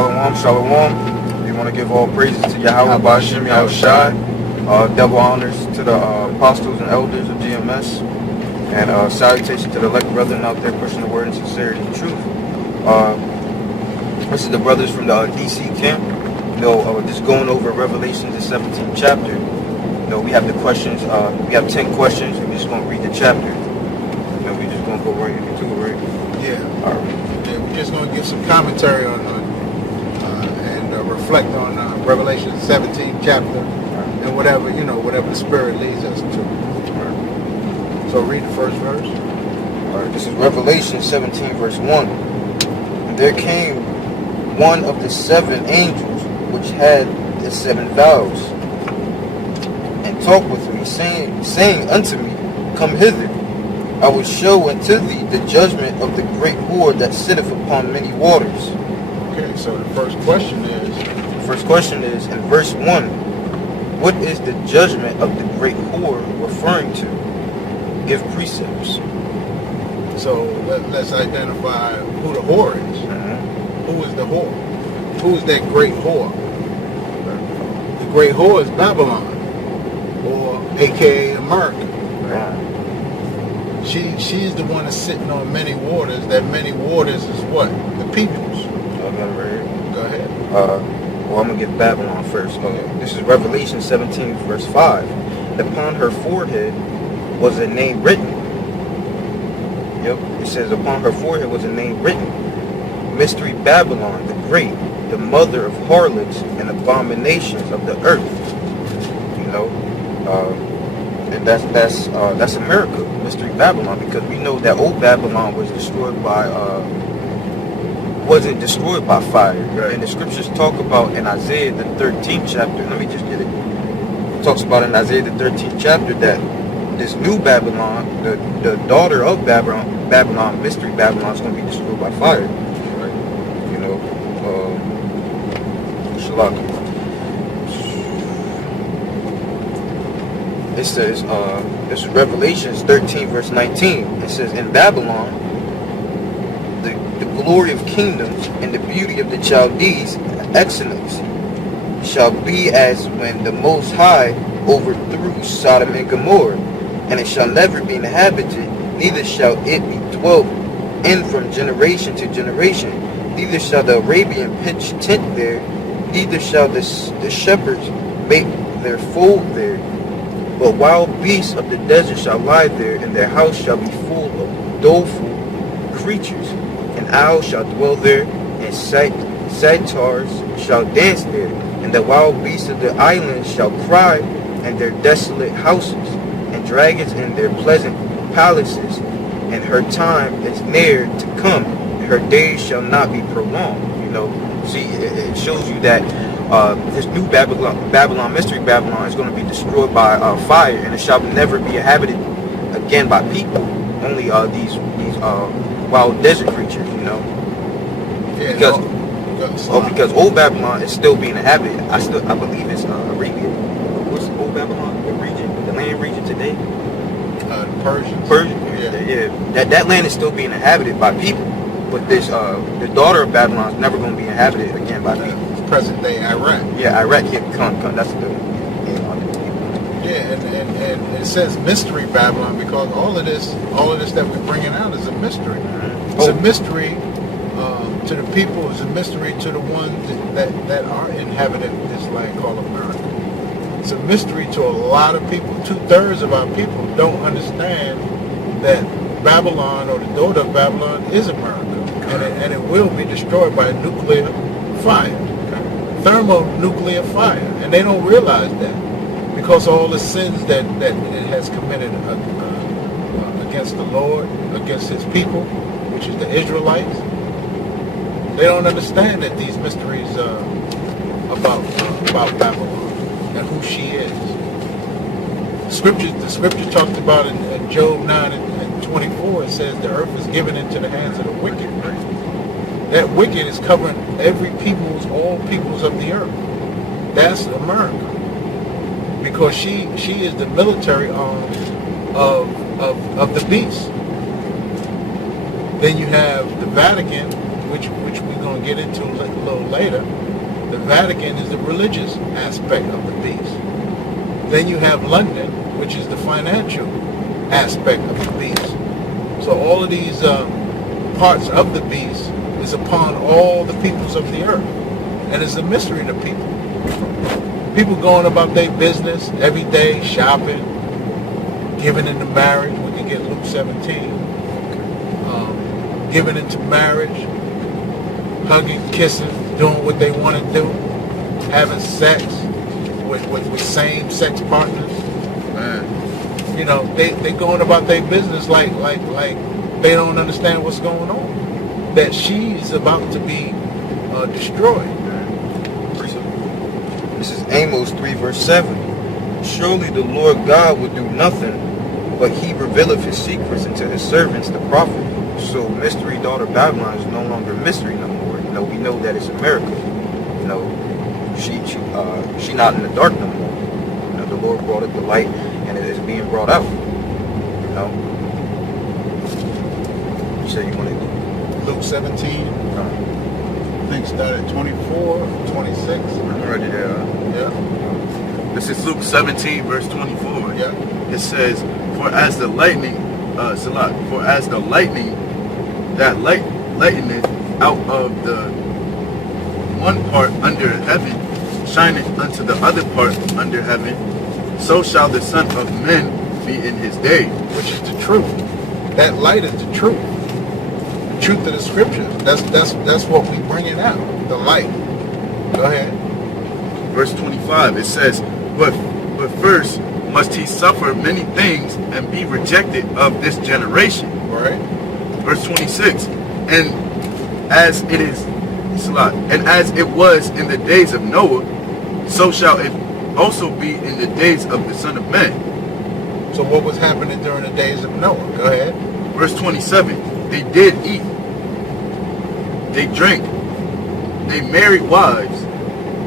Shalom, shalom. We want to give all praises to Yahweh Ba'Shem Yahushai. Double honors to the apostles and elders of GMS. And salutation to the elect brethren out there pushing the word in sincerity and truth. This is the brothers from the DC camp. Just going over Revelations, the 17th chapter. We have the questions. We have 10 questions. We're just going to read the chapter. We're just going to go right into it, right? Yeah. All right. Yeah, we're just going to give some commentary on and reflect on Revelation 17th chapter and whatever the Spirit leads us to. So read the first verse. All right, this is Revelation 17, verse 1. And there came one of the 7 angels which had the 7 vials, and talked with me, saying unto me, Come hither, I will show unto thee the judgment of the great whore that sitteth upon many waters. Okay, so the first question is in verse 1, what is the judgment of the great whore referring to? Give precepts. So let's identify who the whore is. Mm-hmm. Who is the whore? Who is that great whore? The great whore is Babylon, or aka America. She's the one that's sitting on many waters. That many waters is what? The peoples. Go ahead. Well, I'm going to get Babylon first. This is Revelation 17, verse 5. And upon her forehead was a name written. Yep, it says upon her forehead was a name written. Mystery Babylon, the Great, the mother of harlots and abominations of the earth. And that's America, Mystery Babylon, because we know that old Babylon was destroyed by wasn't destroyed by fire. Right. And the scriptures talk about in Isaiah the 13th chapter. Let me just get it. It talks about in Isaiah the 13th chapter that this new Babylon, the daughter of Babylon, Mystery Babylon, is going to be destroyed by fire. Right. Shalom. It says, this is Revelations 13, verse 19. It says, in Babylon, the glory of kingdoms and the beauty of the Chaldees, excellence, shall be as when the Most High overthrew Sodom and Gomorrah, and it shall never be inhabited, neither shall it be dwelt in from generation to generation. Neither shall the Arabian pitch tent there, neither shall the shepherds make their fold there. But wild beasts of the desert shall lie there, and their house shall be full of doleful creatures. And owls shall dwell there, and satyrs shall dance there. And the wild beasts of the islands shall cry in their desolate houses, and dragons in their pleasant palaces. And her time is near to come, and her days shall not be prolonged. See, it shows you that this new Babylon, Mystery Babylon, is going to be destroyed by fire, and it shall never be inhabited again by people. Only these wild desert creatures, Yeah, because old Babylon is still being inhabited. I believe it's Arabia. What's old Babylon? The region, the land region today? Persia. Yeah. That land is still being inhabited by people. But this, the daughter of Babylon is never going to be inhabited again by people. Present day Iraq. Yeah, Iraq. Yeah, come. That's the. Yeah, and it says Mystery Babylon because all of this that we're bringing out is a mystery. It's a mystery to the people. It's a mystery to the ones that are inhabiting this land called America. It's a mystery to a lot of people. 2/3 of our people don't understand that Babylon, or the daughter of Babylon, is America, and it will be destroyed by nuclear fire, thermonuclear fire, and they don't realize that because of all the sins that it has committed against the Lord, against His people, which is the Israelites. They don't understand that these mysteries about Babylon and who she is. The scripture talks about in Job 9 and 24. It says the earth is given into the hands of the wicked. That wicked is covering all peoples of the earth. That's America, because she is the military arm of the beast. Then you have the Vatican, which we're going to get into a little later. The Vatican is the religious aspect of the beast. Then you have London, which is the financial aspect of the beast. So all of these parts of the beast is upon all the peoples of the earth. And it's a mystery to people. People going about their business every day, shopping, giving into marriage. We can get Luke 17. Giving into marriage, hugging, kissing, doing what they want to do, having sex with same-sex partners. Man. You know, they going about their business like they don't understand what's going on. That she's about to be destroyed. This is Amos 3 verse 7. Surely the Lord God would do nothing, but he revealeth his secrets unto his servants, the prophet. So mystery daughter Babylon is no longer mystery no more. You know, we know that it's America. You know, she not in the dark no more. You know, the Lord brought it to light, and it is being brought out. You know. You say you want to Luke 17. I think start at 24, 26. I'm ready there. Yeah. This is Luke 17, verse 24. Yeah. It says, For as the lightning that lighteneth out of the one part under heaven, shineth unto the other part under heaven, so shall the Son of Man be in his day. Which is the truth. That light is the truth. The truth of the scriptures. That's what we bringing out. The light. Go ahead. Verse 25, it says, But first must he suffer many things and be rejected of this generation. Right. Verse 26, and as it was in the days of Noah, so shall it also be in the days of the Son of Man. So what was happening during the days of Noah? Go ahead. Verse 27, they did eat, they drank, they married wives,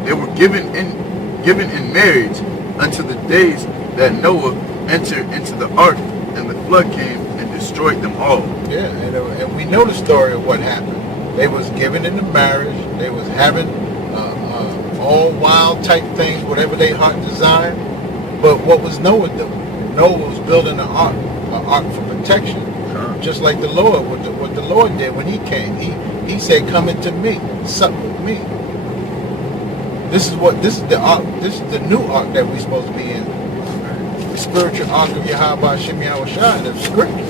they were given in marriage unto the days that Noah entered into the ark, and the flood came and destroyed them all. Yeah, and we know the story of what happened. They was given into marriage. They was having all wild type things, whatever their heart desired. But what was Noah doing? Noah was building an ark for protection, just like the Lord. What the Lord did when He came, He said, "Come into me, sup with me." This is the ark. This is the new ark that we're supposed to be in. The spiritual ark of Yahweh Shem Yahushua, the scripture,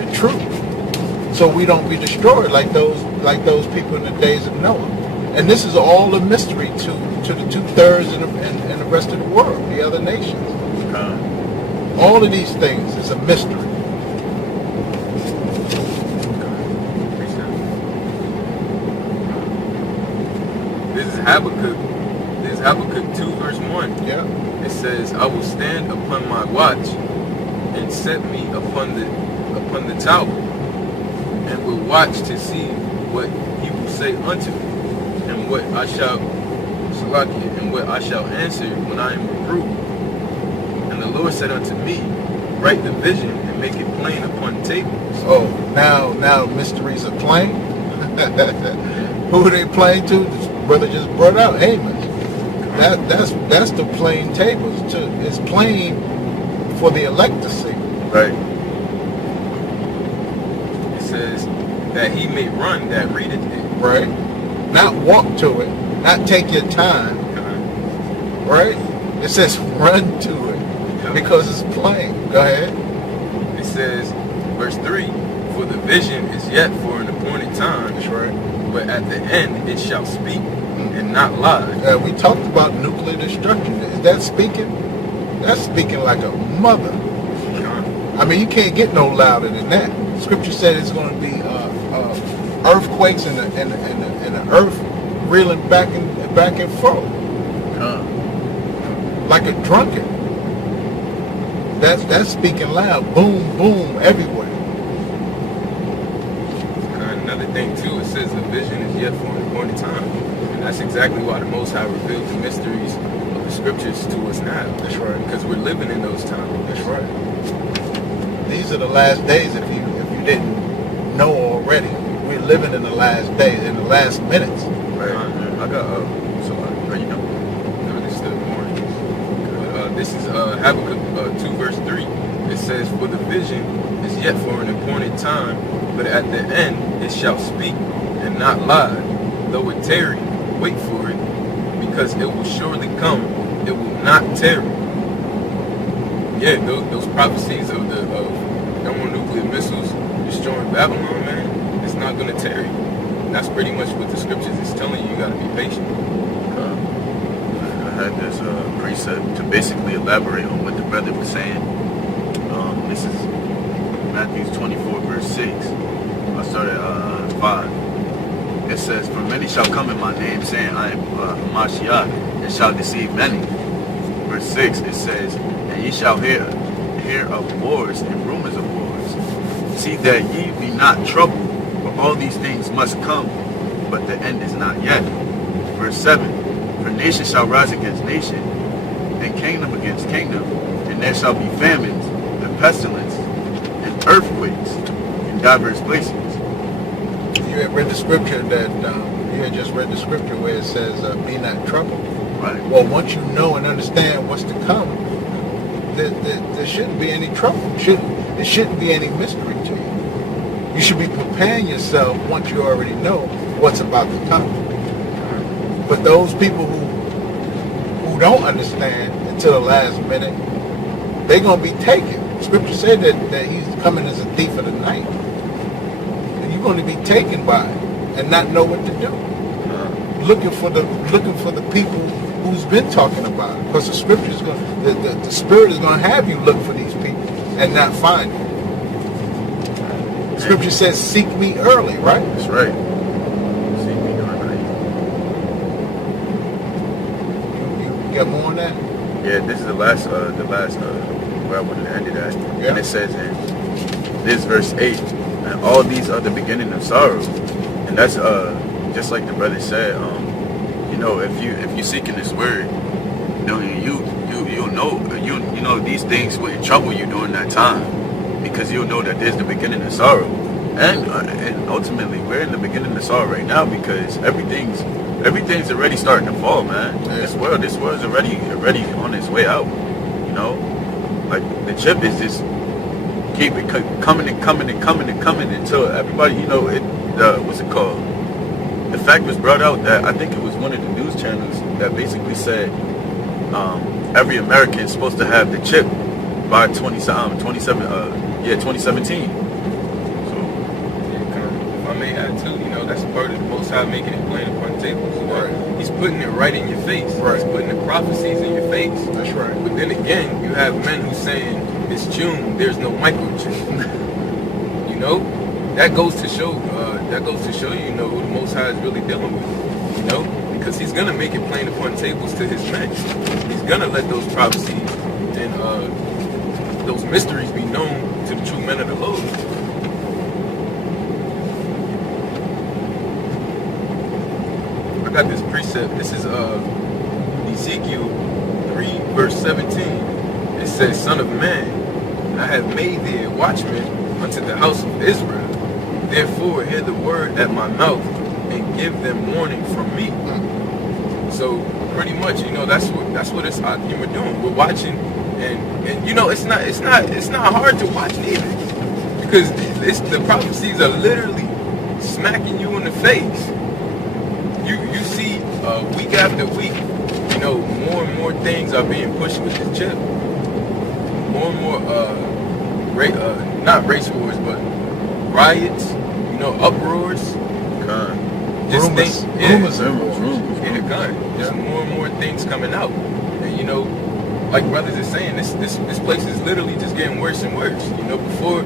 the truth. So we don't be destroyed like those people in the days of Noah. And this is all a mystery to the 2/3 and the rest of the world, the other nations. All of these things is a mystery. This is Habakkuk 2 verse 1. Yeah. It says, I will stand upon my watch and set me upon the tower, and will watch to see what he will say unto me, and what I shall answer when I am reproved. And the Lord said unto me, write the vision and make it plain upon tables. Oh, now mysteries are plain. Who are they playing to? This brother just brought out Amos. That's the plain tables too. It's plain for the elect to see. Right. It says that he may run that readeth it. Right. Not walk to it. Not take your time. Right. It says run to it because it's plain. Go ahead. It says, verse 3, for the vision is yet for an appointed time. That's right. But at the end it shall speak and not lie. We talked about nuclear destruction. Is that speaking? That's speaking like a mother. I mean, you can't get no louder than that. Scripture said it's going to be earthquakes and the earth reeling back and forth, like a drunkard. That's speaking loud. Boom, boom, everywhere. Another thing too, it says the vision is yet for an appointed time. And that's exactly why the Most High revealed the mysteries of the scriptures to us now. That's right. Because we're living in those times. That's right. These are the last days if you didn't know already. we're living in the last days, in the last minutes. Right. I got so are you know? No, this is the morning. But this is Habakkuk 2 verse 3. It says, "For the vision is yet for an appointed time, but at the end it shall speak and not lie. Though it tarry, wait for it, because it will surely come. It will not tarry." Yeah, those prophecies of the thermonuclear missiles destroying Babylon, man, it's not gonna tarry. That's pretty much what the scriptures is telling you. You gotta be patient. I had this precept to basically elaborate on what the brother was saying. This is Matthew 24 verse 6. I started at 5. It says, "For many shall come in my name, saying, I am Mashiach, and shall deceive many." Verse 6, it says, "And ye shall hear of wars and rumors of wars. See that ye be not troubled, for all these things must come, but the end is not yet." Verse 7, "For nation shall rise against nation, and kingdom against kingdom, and there shall be famines, and pestilence, and earthquakes in diverse places." You had read the scripture that you had just read the scripture where it says, "Be not troubled." Right. Well, once you know and understand what's to come, there shouldn't be any trouble. There shouldn't be any mystery to you. You should be preparing yourself once you already know what's about to come. But those people who don't understand until the last minute, they're going to be taken. Scripture said that he's coming as a thief of the night. And you're going to be taken by it and not know what to do. Looking for the people who's been talking about it, because the scripture is going, the spirit is going to have you look for these people and not find them. Scripture says, "Seek me early," right? That's right. See me early. You got more on that? Yeah, this is the last where I wanted to end it at. Yeah. And it says in this verse 8, "And all these are the beginning of sorrow." And that's just like the brother said, you know, if you seek in this word, you know, you'll know these things will trouble you during that time, because you'll know that there's the beginning of sorrow. And ultimately we're in the beginning of sorrow right now, because everything's already starting to fall, man. Yeah. This world's already on its way out. You know, like the chip is just keep it coming until everybody, you know, what's it called? The fact was brought out that I think it was one of the news channels that basically said every American is supposed to have the chip by 2017. If I may add too, you know, that's part of the Most High making it plain upon tables. You know? Right. He's putting it right in your face. Right. He's putting the prophecies in your face. That's right. But then again, you have men who saying it's June, there's no microchip. You know, that goes to show you, you know, who the Most High is really dealing with. You know, because he's gonna make it plain upon tables to his men. He's gonna let those prophecies and those mysteries be known to the true men of the Lord. I got this precept. This is Ezekiel 3 verse 17. It says, "Son of man, I have made thee a watchman unto the house of Israel. Therefore hear the word at my mouth and give them warning from me." So pretty much, you know, that's what it's we're doing. We're watching, and you know, it's not hard to watch neither, because the prophecies are literally smacking you in the face. You see, week after week, you know, more and more things are being pushed with this chip. More and more, not race wars, but riots, you know, uproars. Just Rumors. Yeah, gun. There's more and more things coming out, and you know, like brothers are saying, this place is literally just getting worse and worse. You know, before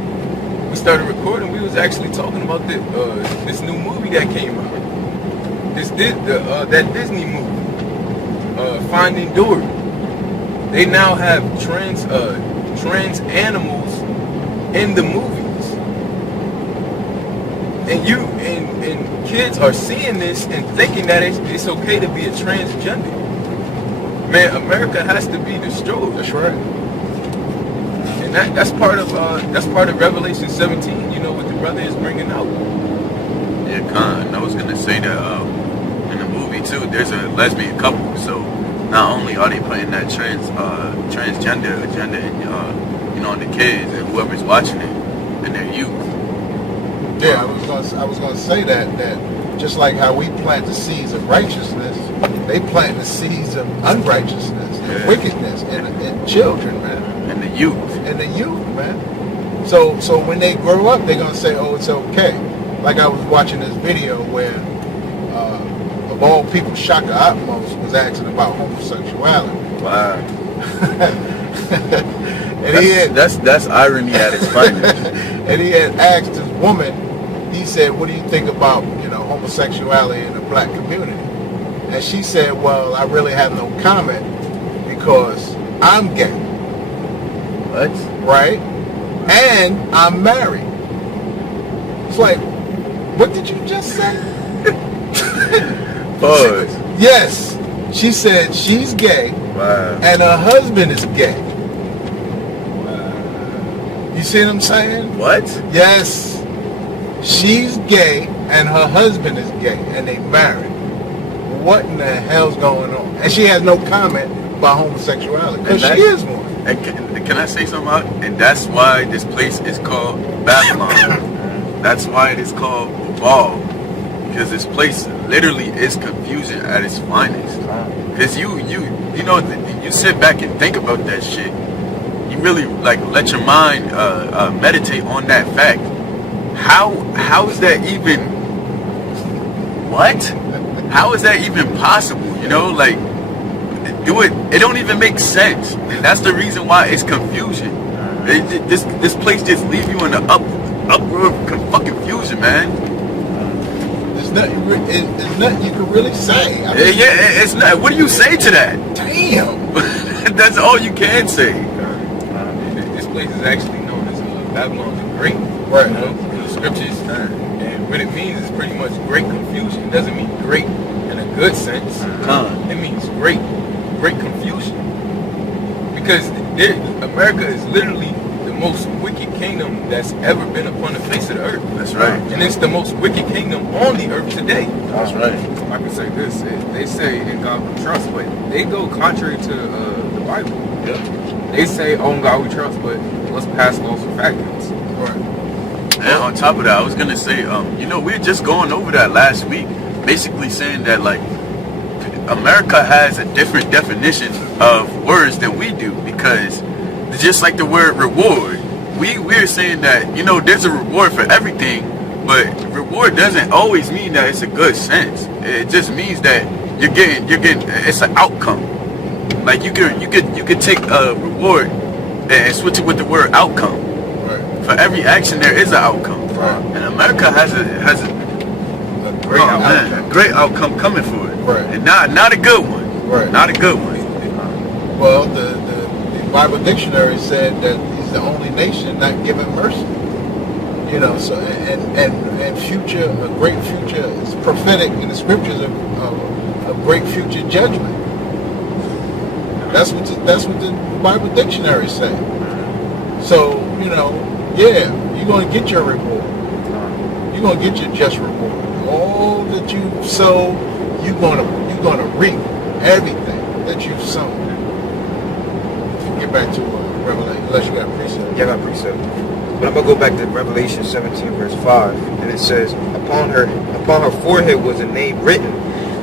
we started recording, we was actually talking about this new movie that came out. That Disney movie, Finding Dory. They now have trans animals in the movies, and kids are seeing this and thinking that it's okay to be a transgender. Man, America has to be destroyed. That's right. And that's part of Revelation 17. You know what the brother is bringing out. Yeah, Con. I was gonna say that in the movie too, there's a lesbian couple. So not only are they putting that transgender agenda in on the kids and whoever's watching it and their youth. Yeah, I was gonna say that just like how we plant the seeds of righteousness, they plant the seeds of unrighteousness and wickedness in children, man. And the youth. And the youth, man. So when they grow up, they're gonna say, "Oh, it's okay." Like I was watching this video where, of all people, Shaka Atmos was asking about homosexuality. Wow. And that's irony at its finest. And he had asked this woman, he said, "What do you think about, homosexuality in the black community?" And she said, "Well, I really have no comment because I'm gay." What? Right? And I'm married. It's like, what did you just say? Pause. Yes. She said she's gay. Wow. And her husband is gay. You see what I'm saying? What? Yes. She's gay and her husband is gay and they married. What in the hell's going on? And she has no comment about homosexuality because she is one. And can I say something out? And that's why this place is called Babylon. That's why it is called Babel. Because this place literally is confusion at its finest. Because you sit back and think about that shit. You really let your mind meditate on that fact. How is that even what? How is that even possible? It don't even make sense. And that's the reason why it's confusion. This place just leave you in the uproar of fucking confusion, man. There's nothing you can really say. It's not. What do you say to that? Damn. That's all you can say. This place is actually known as Babylon the Great. Right. In the scriptures. And what it means is pretty much great confusion. It doesn't mean great in a good sense. It means great confusion. Because America is literally the most wicked kingdom that's ever been upon the face of the earth. That's right. And it's the most wicked kingdom on the earth today. That's right. I can say this. They say in God we trust, but they go contrary to the Bible. Yeah. They say, "Oh, in God we trust," but let's pass laws for factions. Right. And on top of that, I was gonna say, we were just going over that last week, basically saying that America has a different definition of words than we do, because just like the word reward, we're saying that there's a reward for everything, but reward doesn't always mean that it's a good sense. It just means that you're getting it's an outcome. Like you could take a reward and switch it with the word outcome. Right. For every action there is an outcome. Right. And America has a Great outcome. great outcome coming for it. Right. And not a good one. Right. Not a good one. Well, the Bible dictionary said that he's the only nation not given mercy. So and future, a great future is prophetic in the scriptures of great future judgment. That's what the Bible dictionary say. So you're gonna get your reward. You're gonna get your just reward. All that you sow, you're gonna reap everything that you've sown. Get back to Revelation, unless you got a precept. Yeah, I got precept. But I'm gonna go back to Revelation 17, verse 5, and it says, "Upon her forehead was a name written,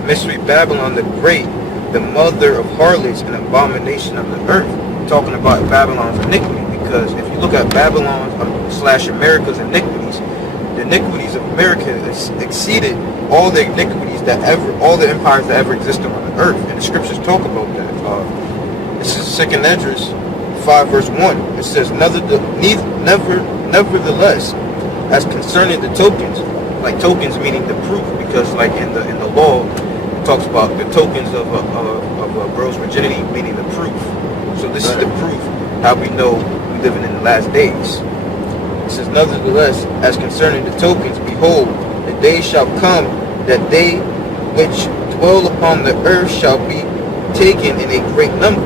Mystery Babylon the Great, the mother of harlots and abomination of the earth." Talking about Babylon's iniquity, because if you look at Babylon / America's iniquities, the iniquities of America exceeded all the iniquities all the empires that ever existed on the earth, and the scriptures talk about that. This is 2nd Esdras 5 verse 1. It says, nevertheless, as concerning the tokens, like tokens meaning the proof, because like in the law, it talks about the tokens of a girl's virginity, meaning the proof. So this is the proof how we know we're living in the last days. It says, nevertheless, as concerning the tokens, behold, the day shall come that they which dwell upon the earth shall be taken in a great number,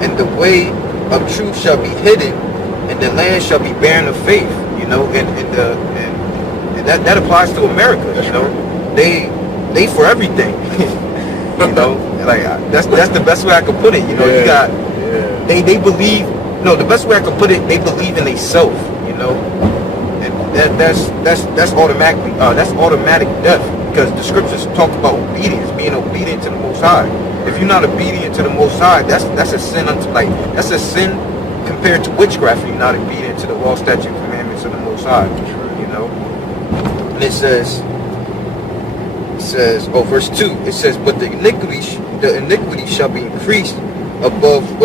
and the way of truth shall be hidden, and the land shall be barren of faith. And that applies to America. You know, they for everything. You know, like that's the best way I could put it. You know, you got they believe. No, the best way I could put it, they believe in themselves. You know, and that's automatically that's automatic death, because the scriptures talk about obedience, being obedient to the Most High. If you're not obedient to the Most High, that's a sin unto, like, that's a sin compared to witchcraft. If you're not obedient to the law, statute, commandments of the Most High. You know, and it says, verse 2, it says, but the iniquity shall be increased above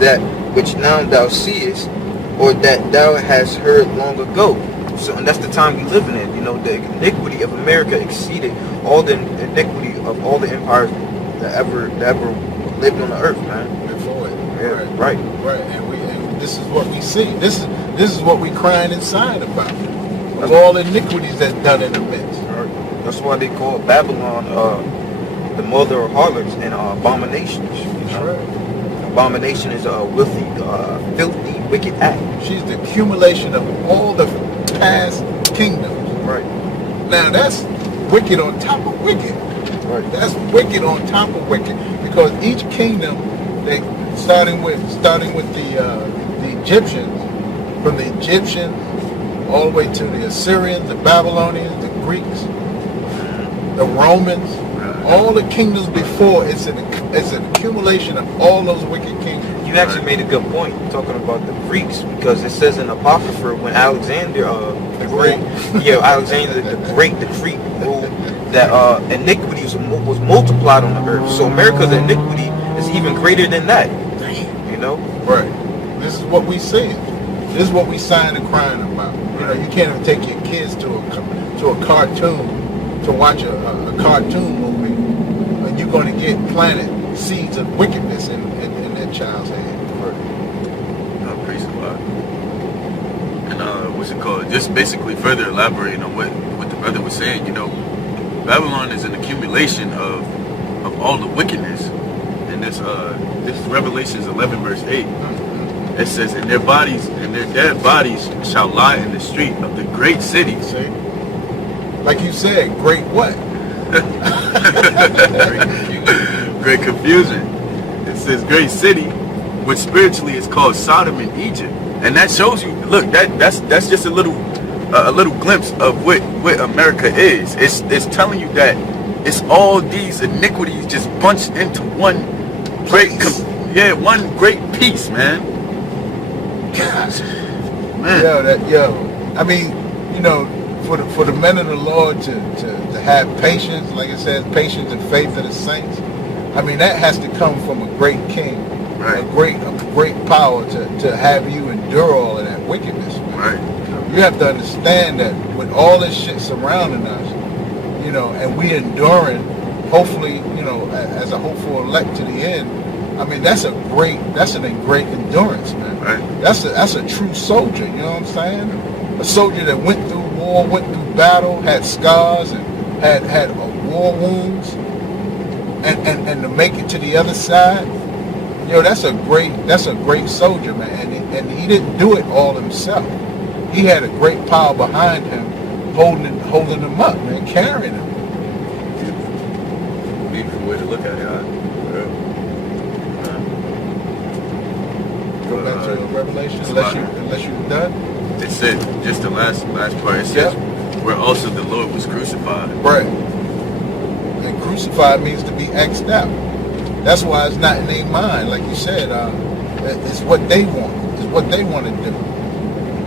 that which now thou seest, or that thou hast heard long ago. So, and that's the time we living in. You know, the iniquity of America exceeded all the iniquity of all the empires that ever lived on the earth, man. Before it. Yeah, right. And this is what we see. This is what we crying inside about. Of all iniquities that's done in the midst. That's why they call Babylon the mother of harlots and abominations. That's right. Abomination is a filthy, wicked act. She's the accumulation of all the past kingdoms. Right. Now that's wicked on top of wicked. Right. That's wicked on top of wicked, because each kingdom, they starting with the Egyptians, from the Egyptians all the way to the Assyrians, the Babylonians, the Greeks, the Romans. All the kingdoms before, it's an accumulation of all those wicked kingdoms. You actually made a good point talking about the Greeks, because it says in Apocrypha when Alexander the Great, Alexander the Great, the Greek ruled, that iniquity was multiplied on the earth. So America's iniquity is even greater than that. You know? Right. This is what we see. This is what we signed and crying about. You know, you can't even take your kids to a cartoon to watch a cartoon movie, and you're going to get planted seeds of wickedness in that child's head. Praise God. And what's it called? Just basically further elaborating on what the brother was saying. You know, Babylon is an accumulation of all the wickedness. And this Revelations 11 verse 8. It says, and their dead bodies shall lie in the street of the great city. See? Like you said, great what? Great confusion. It says great city, which spiritually is called Sodom and Egypt. And that shows you, look, that's just a little glimpse of what America is. It's telling you that it's all these iniquities just bunched into one great piece, man. Gosh. Man. I mean, you know, for the men of the Lord to have patience, like it says, patience and faith of the saints. I mean, that has to come from a great king, right? A great power to have you endure all of that wickedness. Right. You have to understand that with all this shit surrounding us, you know, and we enduring, hopefully, you know, as a hopeful elect to the end. I mean, that's a great endurance, man. Right. That's a true soldier. You know what I'm saying? A soldier that went through war, went through battle, had scars and had war wounds, and to make it to the other side, you know, that's a great soldier, man. And he didn't do it all himself. He had a great power behind him, holding him up, man, carrying him. Beautiful way to look at it. Go back to Revelation, unless you're done. It said, just the last part, it says, where also the Lord was crucified. Right. And crucified means to be X'd out. That's why it's not in their mind, like you said. It's what they want. It's what they want to do.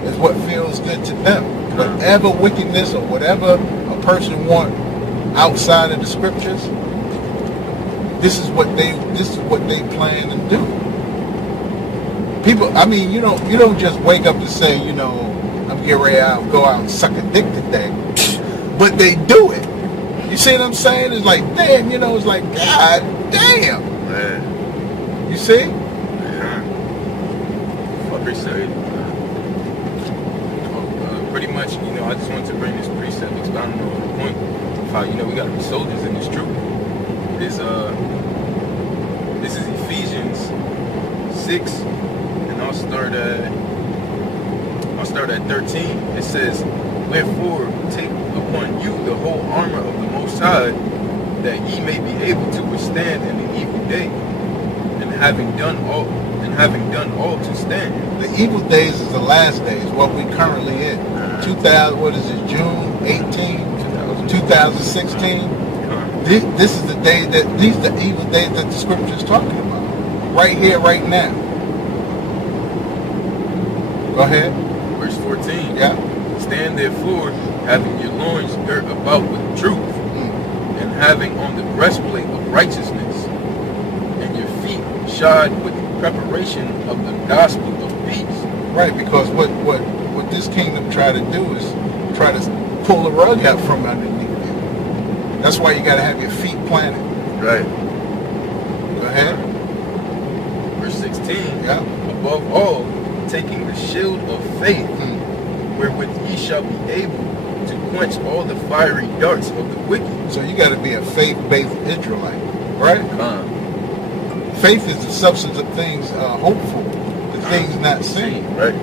It's what feels good to them. Whatever wickedness or whatever a person wants outside of the scriptures, this is what they plan to do. People, I mean, you don't just wake up and say, you know, I'm getting ready to go out and suck a dick today, but they do it. You see what I'm saying? It's like, damn, you know, it's like, God damn. Man. You see? I appreciate it. Pretty much, you know, I just wanted to bring this precept expounding on the point of how, you know, we got to be soldiers in this truth. This is Ephesians 6, and I'll start start at 13. It says, "Wherefore take upon you the whole armor of the Most High, that ye may be able to withstand in the evil day, and having done all to stand." The evil days is the last days, what we currently in. 2000, what is it, June 18, 2016? This is the day that, these are the evil days that the scripture is talking about. Right here, right now. Go ahead. Verse 14. Yeah. "Stand therefore, having your loins girt about with truth, and having on the breastplate of righteousness, and your feet shod with preparation of the gospel of peace." Right, because what this kingdom try to do is try to pull the rug out from underneath you. That's why you got to have your feet planted. Right. Go ahead. Verse 16. Yeah. "Above all, taking the shield of faith, wherewith ye shall be able to quench all the fiery darts of the wicked." So you got to be a faith-based Israelite, right? Faith is the substance of things hopeful, the things not seen. Right.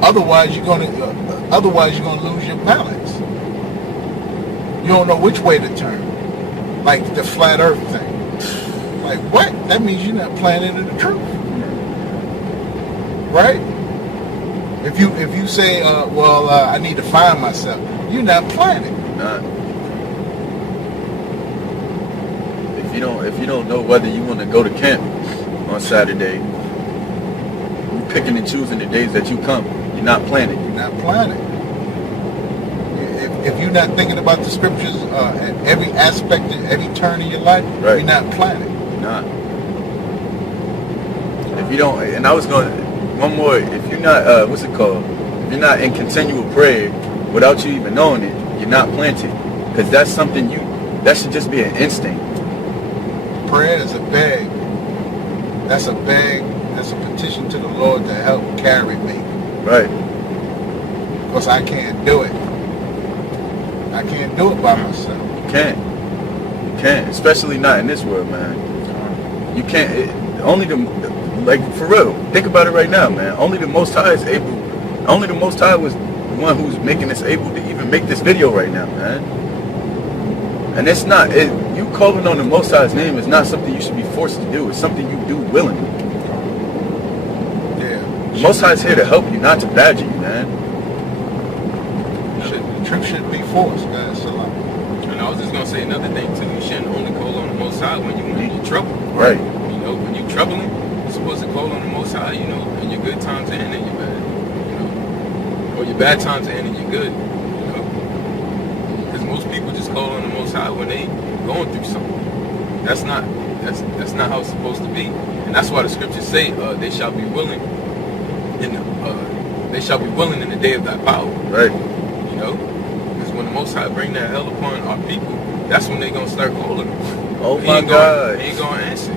Otherwise, you're gonna lose your balance. You don't know which way to turn, like the flat Earth thing. Like what? That means you're not planning in the truth, right? If you say, I need to find myself, you're not planning. Not. If you don't know whether you want to go to camp on Saturday, you picking and choosing the days that you come. You're not planning. You're not planning. If you're not thinking about the scriptures at every aspect, every turn in your life, right, you're not planning. You're not. If you don't, and I was going, one more, if you're not, what's it called? If you're not in continual prayer without you even knowing it, you're not planted. Because that's something that should just be an instinct. Prayer is a beg. That's a beg. That's a petition to the Lord to help carry me. Right. Because I can't do it. I can't do it by myself. You can't. You can't. Especially not in this world, man. You can't. Only the, like, for real, think about it right now, man. Only the Most High is able. Only the Most High was the one who's making us able to even make this video right now, man. And it's not, you calling on the Most High's name is not something you should be forced to do. It's something you do willingly. Yeah. The Most High's here to help you, not to badger you, man. The truth shouldn't be forced, guys. So like, And I was just gonna say another thing too. You shouldn't only call on the Most High when you're in trouble. Right. You know, when you're troubling, you're supposed to call on the Most High. You know, in your good times and in your bad. You know, or your bad times and in your good. You know, because most people just call on the Most High when they going through something. That's not how it's supposed to be. And that's why the scriptures say they shall be willing in the day of thy power. Right. You know, because when the Most High bring that hell upon our people, that's when they gonna start calling them. Oh my God. They ain't gonna answer.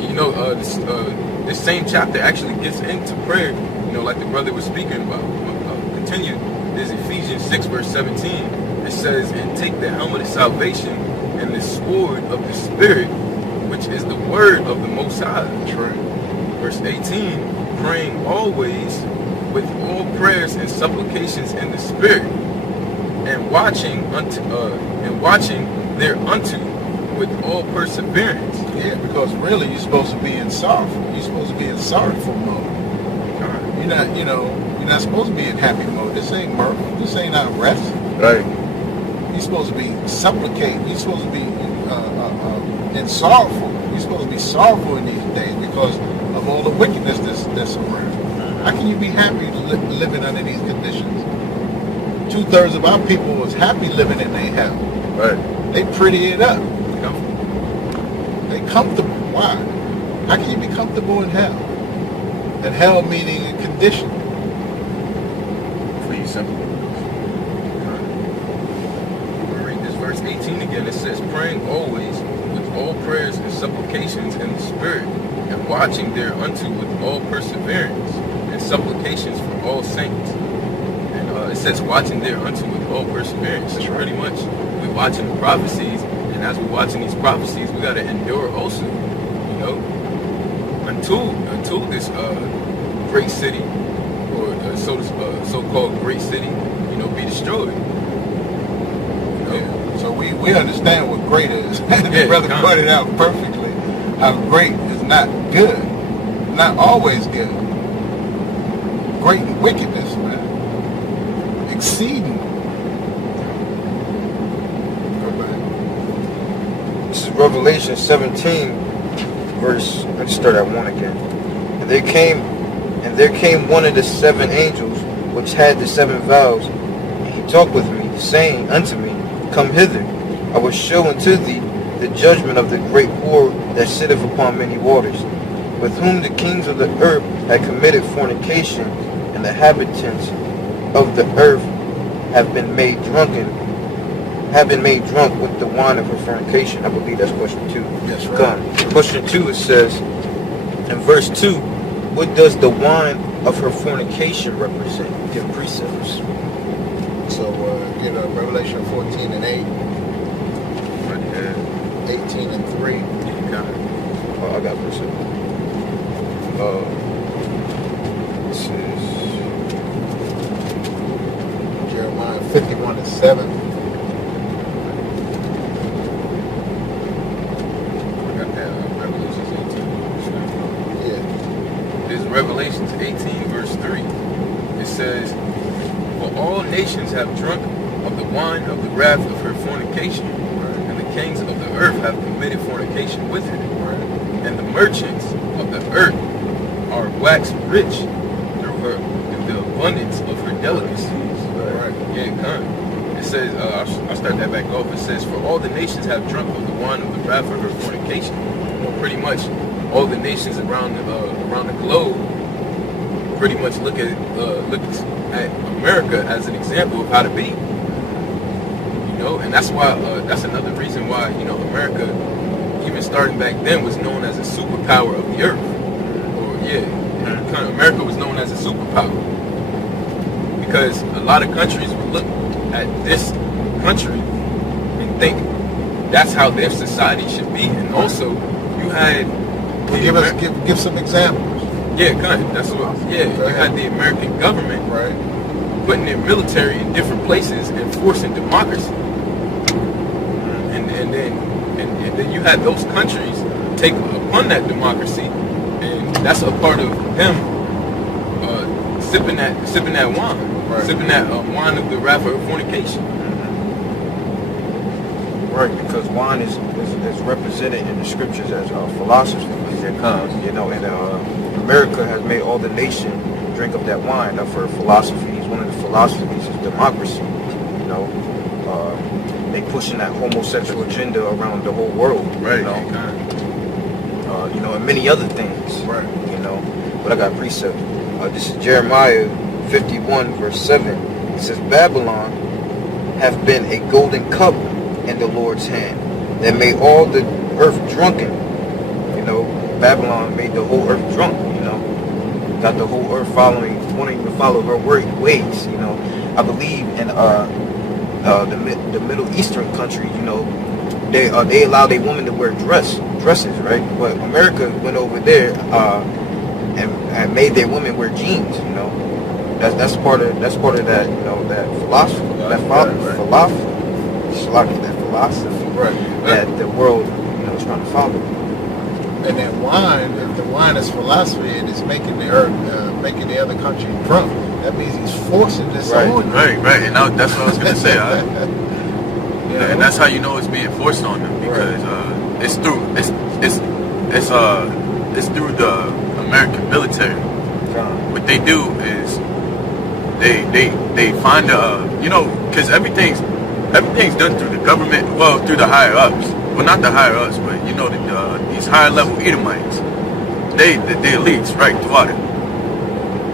You know, this same chapter actually gets into prayer. You know, like the brother was speaking about. Continue. There's Ephesians 6 verse 17. It says, "And take the helmet of salvation and the sword of the Spirit, which is the word of the Most High." true. Verse 18, "Praying always with all prayers and supplications in the Spirit, and watching thereunto with all perseverance." Yeah, because really you're supposed to be in sorrowful. You're supposed to be in sorrowful mode. You're not supposed to be in happy mode. This ain't mirth. This ain't not rest. Right. You're supposed to be supplicating. You're supposed to be in sorrowful. You're supposed to be sorrowful in these days because of all the wickedness that's around. How can you be happy living under these conditions? 2/3 of our people is happy living in their hell. Right. They pretty it up. They comfortable. Why? How can you be comfortable in hell? And hell meaning a condition. For you simple. We'll read this verse 18 again. It says, "Praying always with all prayers and supplications in the Spirit, and watching thereunto with all perseverance and supplications for all saints." And it says, "Watching thereunto with all perseverance." That's pretty much we're watching the prophecies, and as we're watching these prophecies, we got to endure also. You know, until this great city so-called great city, be destroyed. So we understand what great is. The brother pointed out perfectly how great is not good, not always good. Great in wickedness, man. Exceeding. This is Revelation 17, verse. Let's start at 1 again. And there came one of the 7 angels, which had the 7 vials, and he talked with me, saying unto me, Come hither, I will show unto thee the judgment of the great whore that sitteth upon many waters, with whom the kings of the earth had committed fornication, and the inhabitants of the earth have been made drunk with the wine of her fornication. I believe that's question 2. Yes, right. Question 2, it says, in verse 2, what does the wine of her fornication represent? Give precepts. So, Revelation 14 and 8, 18 and 3. Oh, I got precepts. This is Jeremiah 51 and 7. Revelations 18 verse 3. It says, For all nations have drunk of the wine of the wrath of her fornication, and the kings of the earth have committed fornication with her, and the merchants of the earth are waxed rich through the abundance of her delicacies. It says, I'll start that back off. It says, For all the nations have drunk of the wine of the wrath of her fornication. Pretty much all the nations around the globe pretty much look at America as an example of how to be. And that's why that's another reason why America, even starting back then, was known as a superpower of the earth. America was known as a superpower because a lot of countries would look at this country and think that's how their society should be. And also, you had give some examples. That's what. You had the American government putting their military in different places and forcing democracy, and then you had those countries take upon that democracy, and that's a part of them sipping that wine, sipping that wine of the wrath of fornication. Right, because wine is represented in the scriptures as philosophy. And America has made all the nation drink of that wine of her philosophies. One of the philosophies is democracy. They pushing that homosexual agenda around the whole world. And many other things. But I got precept. This is Jeremiah 51 verse 7. It says, Babylon hath been a golden cup in the Lord's hand, that made all the earth drunken. Babylon made the whole earth drunk. Got the whole earth wanting to follow her ways. I believe in the Middle Eastern countries. They allow their women to wear dresses, right? But America went over there and made their women wear jeans. That's part of that. That philosophy. That philosophy that the world is trying to follow. And then wine, if the wine is philosophy and it's making the earth, making the other country drunk, that means he's forcing this on them. Right, and that's what I was going to say. And that's how you know it's being forced on them, because it's through the American military. What they do is they find because everything's done through the government, through the higher ups. Well, not the higher ups, but these higher level Edomites, the elites, right, throughout it.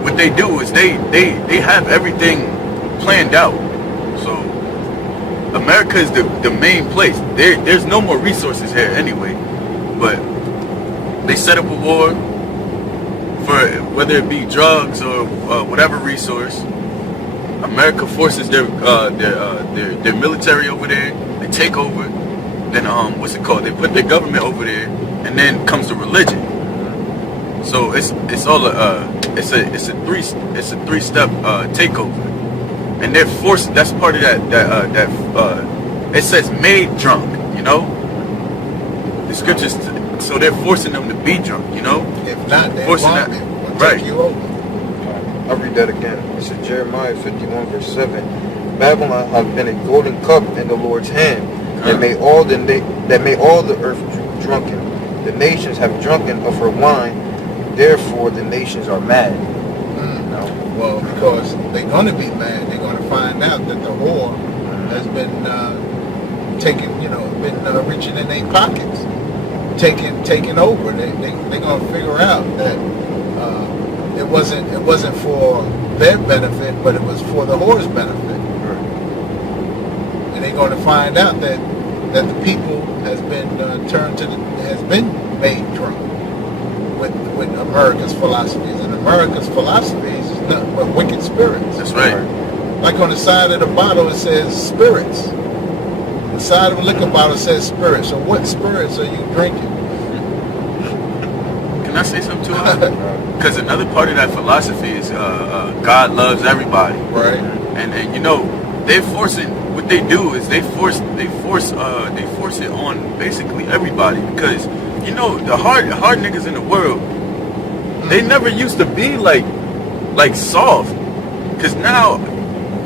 What they do is they have everything planned out. So America is the main place. There's no more resources here anyway, but they set up a war for whether it be drugs or whatever resource. America forces their military over there. They take over. Then they put their government over there, and then comes the religion. So it's all it's a three step takeover, and they're forced. That's part of that it says made drunk. You know, the scriptures. So they're forcing them to be drunk. You know, If not, the Forcing that- environment will right. take you over. I'll read that again. It's in Jeremiah 51 verse 7. Babylon hath been a golden cup in the Lord's hand, that made all the earth drunken. The nations have drunken of her wine, therefore the nations are mad. No. Well, because they're going to be mad. They're going to find out that the whore has been reaching in their pockets, taking over. They're going to figure out that it wasn't for their benefit, but it was for the whore's benefit. And they're going to find out that the people has been has been made drunk with America's philosophies, and America's philosophies is nothing but wicked spirits. That's right. Like on the side of the bottle it says spirits. The side of a liquor bottle says spirits. So what spirits are you drinking? Can I say something to her? Because another part of that philosophy is God loves everybody. Right. And you know, they're forcing. What they do is they force it on basically everybody, because you know the hard niggas in the world, they never used to be like soft, because now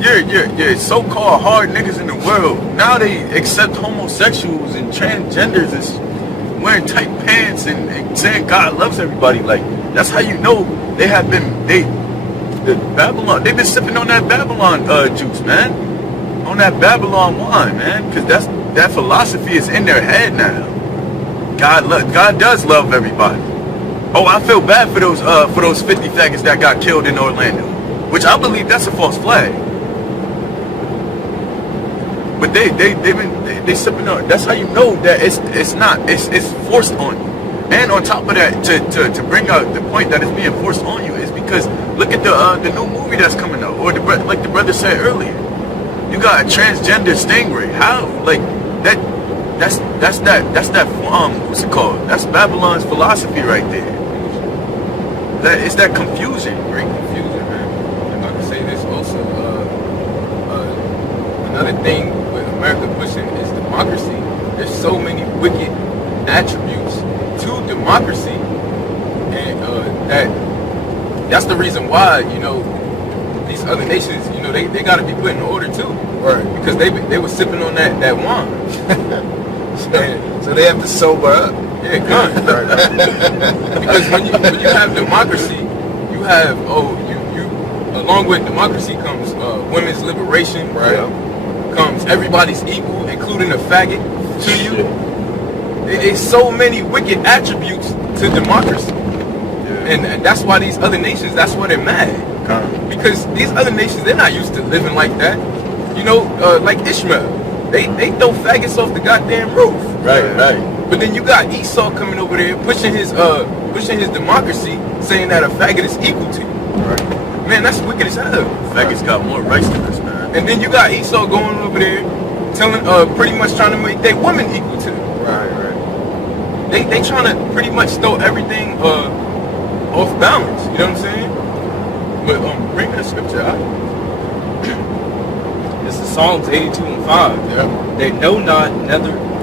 your so-called hard niggas in the world, now they accept homosexuals and transgenders as wearing tight pants and saying God loves everybody. Like, that's how you know they have been they've been sipping on that Babylon juice, man. On that Babylon wine, man, because that philosophy is in their head now. God does love everybody. Oh, I feel bad for those 50 faggots that got killed in Orlando, which I believe that's a false flag. But they sipping on. That's how you know that it's forced on you. And on top of that, to bring out the point that it's being forced on you is because look at the new movie that's coming out, or like the brother said earlier. You got a transgender stingray. How, like, that's that what's it called? That's Babylon's philosophy right there. It's that confusion. Great confusion, man. If I can say this also, another thing with America pushing is democracy. There's so many wicked attributes to democracy, and that's the reason why, you know, these other nations, you know, they got to be put in order too, Right. because they were sipping on that wine. So they have to sober up. Yeah, gun. Because when you have democracy, you have you along with democracy comes women's liberation, Right. Comes everybody's equal, including a faggot to you. There's so many wicked attributes to democracy, and that's why these other nations, that's why they're mad. Because these other nations, they're not used to living like that. You know, like Ishmael, they throw faggots off the goddamn roof. Right. But then you got Esau coming over there pushing his democracy, saying that a faggot is equal to you. Right. Man, that's wicked as hell. Faggots got more rights than us, man. And then you got Esau going over there, telling, pretty much trying to make their women equal to them. Right. They trying to pretty much throw everything off balance. You know what I'm saying? But bring that scripture out. This is Psalms 82:5. Yeah. They know not,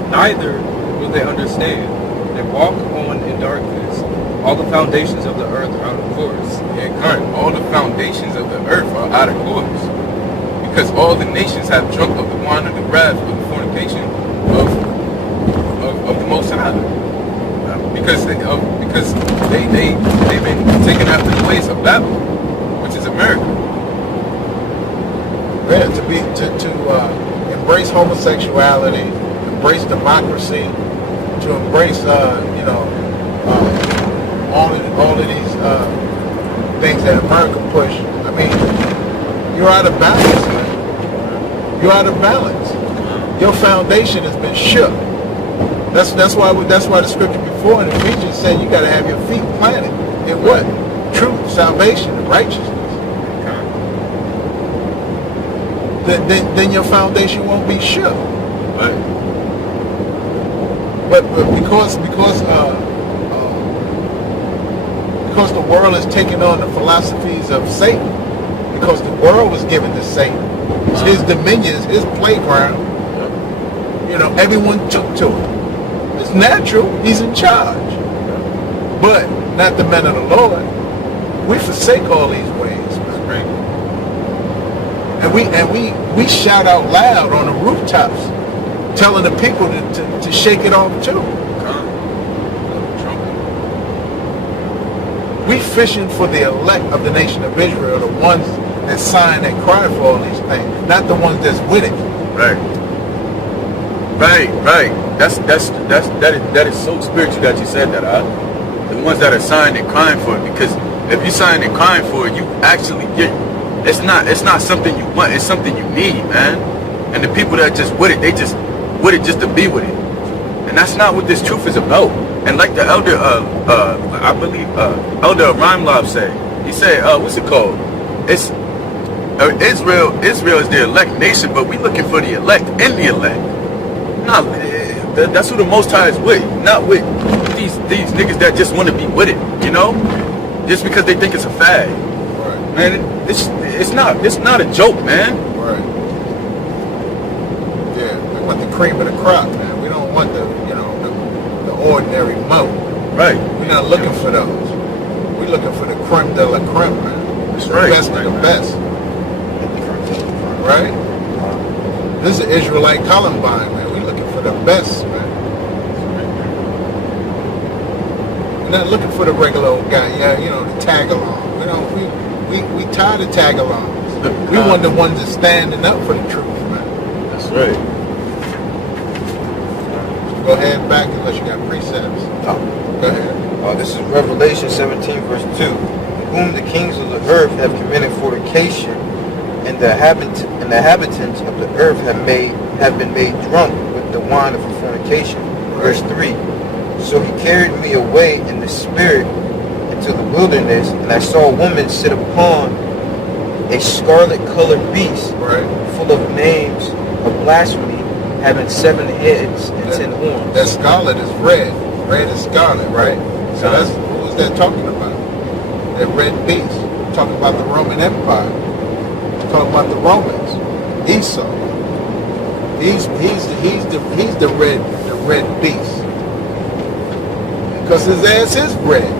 neither will they understand. They walk on in darkness. All the foundations of the earth are out of course. Yeah, current. All the foundations of the earth are out of course, because all the nations have drunk of the wine of the wrath of the fornication of the Most High. Because they've been taken after the ways of Babylon, which is America. Yeah, to embrace homosexuality, embrace democracy, to embrace all of these things that America push. I mean, you're out of balance, man. You're out of balance. Your foundation has been shook. That's why the scripture before in Ephesians said you got to have your feet planted in what? Truth, salvation, and righteousness. Then your foundation won't be shook. Right. But because Because the world is taking on the philosophies of Satan. Because the world was given to Satan. It's his dominions, his playground. You know, everyone took to it. It's natural. He's in charge. But not the men of the Lord. We forsake all these ways. Right? And we shout out loud on the rooftops, telling the people to shake it off too. We fishing for the elect of the nation of Israel, the ones that sign and cry for all these things, not the ones that's with it. Right. That is so spiritual that you said that. The ones that are signed and crying for it, because if you sign and crying for it, you actually get. It's not something you want. It's something you need, man. And the people that are just with it, they just with it just to be with it. And that's not what this truth is about. And like the elder, I believe, Elder Rhymelove said, he said, what's it called? It's Israel is the elect nation, but we looking for the elect in the elect. Nah, that's who the Most High is with, not with these niggas that just want to be with it, you know? Just because they think it's a fad. Right. Man, it's not a joke, man. Right. Yeah, we want the cream of the crop, man. We don't want the ordinary mo. Right. We're not looking for those. We're looking for the creme de la creme, man. That's the right. best of the best. Right? This is Israelite Columbine, man. We're looking for the best, man. We're not looking for the regular old guy, the tag along. We tired of tag alongs. We want the ones that's standing up for the truth, man. That's right. Go ahead back unless you got precepts. Go ahead. This is Revelation 17 verse 2. Whom the kings of the earth have committed fornication, and the inhabitants of the earth have been made drunk with the wine of fornication. Verse 3. So he carried me away in the spirit into the wilderness, and I saw a woman sit upon a scarlet-colored beast, full of names of blasphemy, having 7 heads and 10 horns. That scarlet is red. Red is scarlet, right? So that's what was that talking about? That red beast. Talking about the Roman Empire. Talking about the Romans. Esau. He's the red beast. Because his ass is red.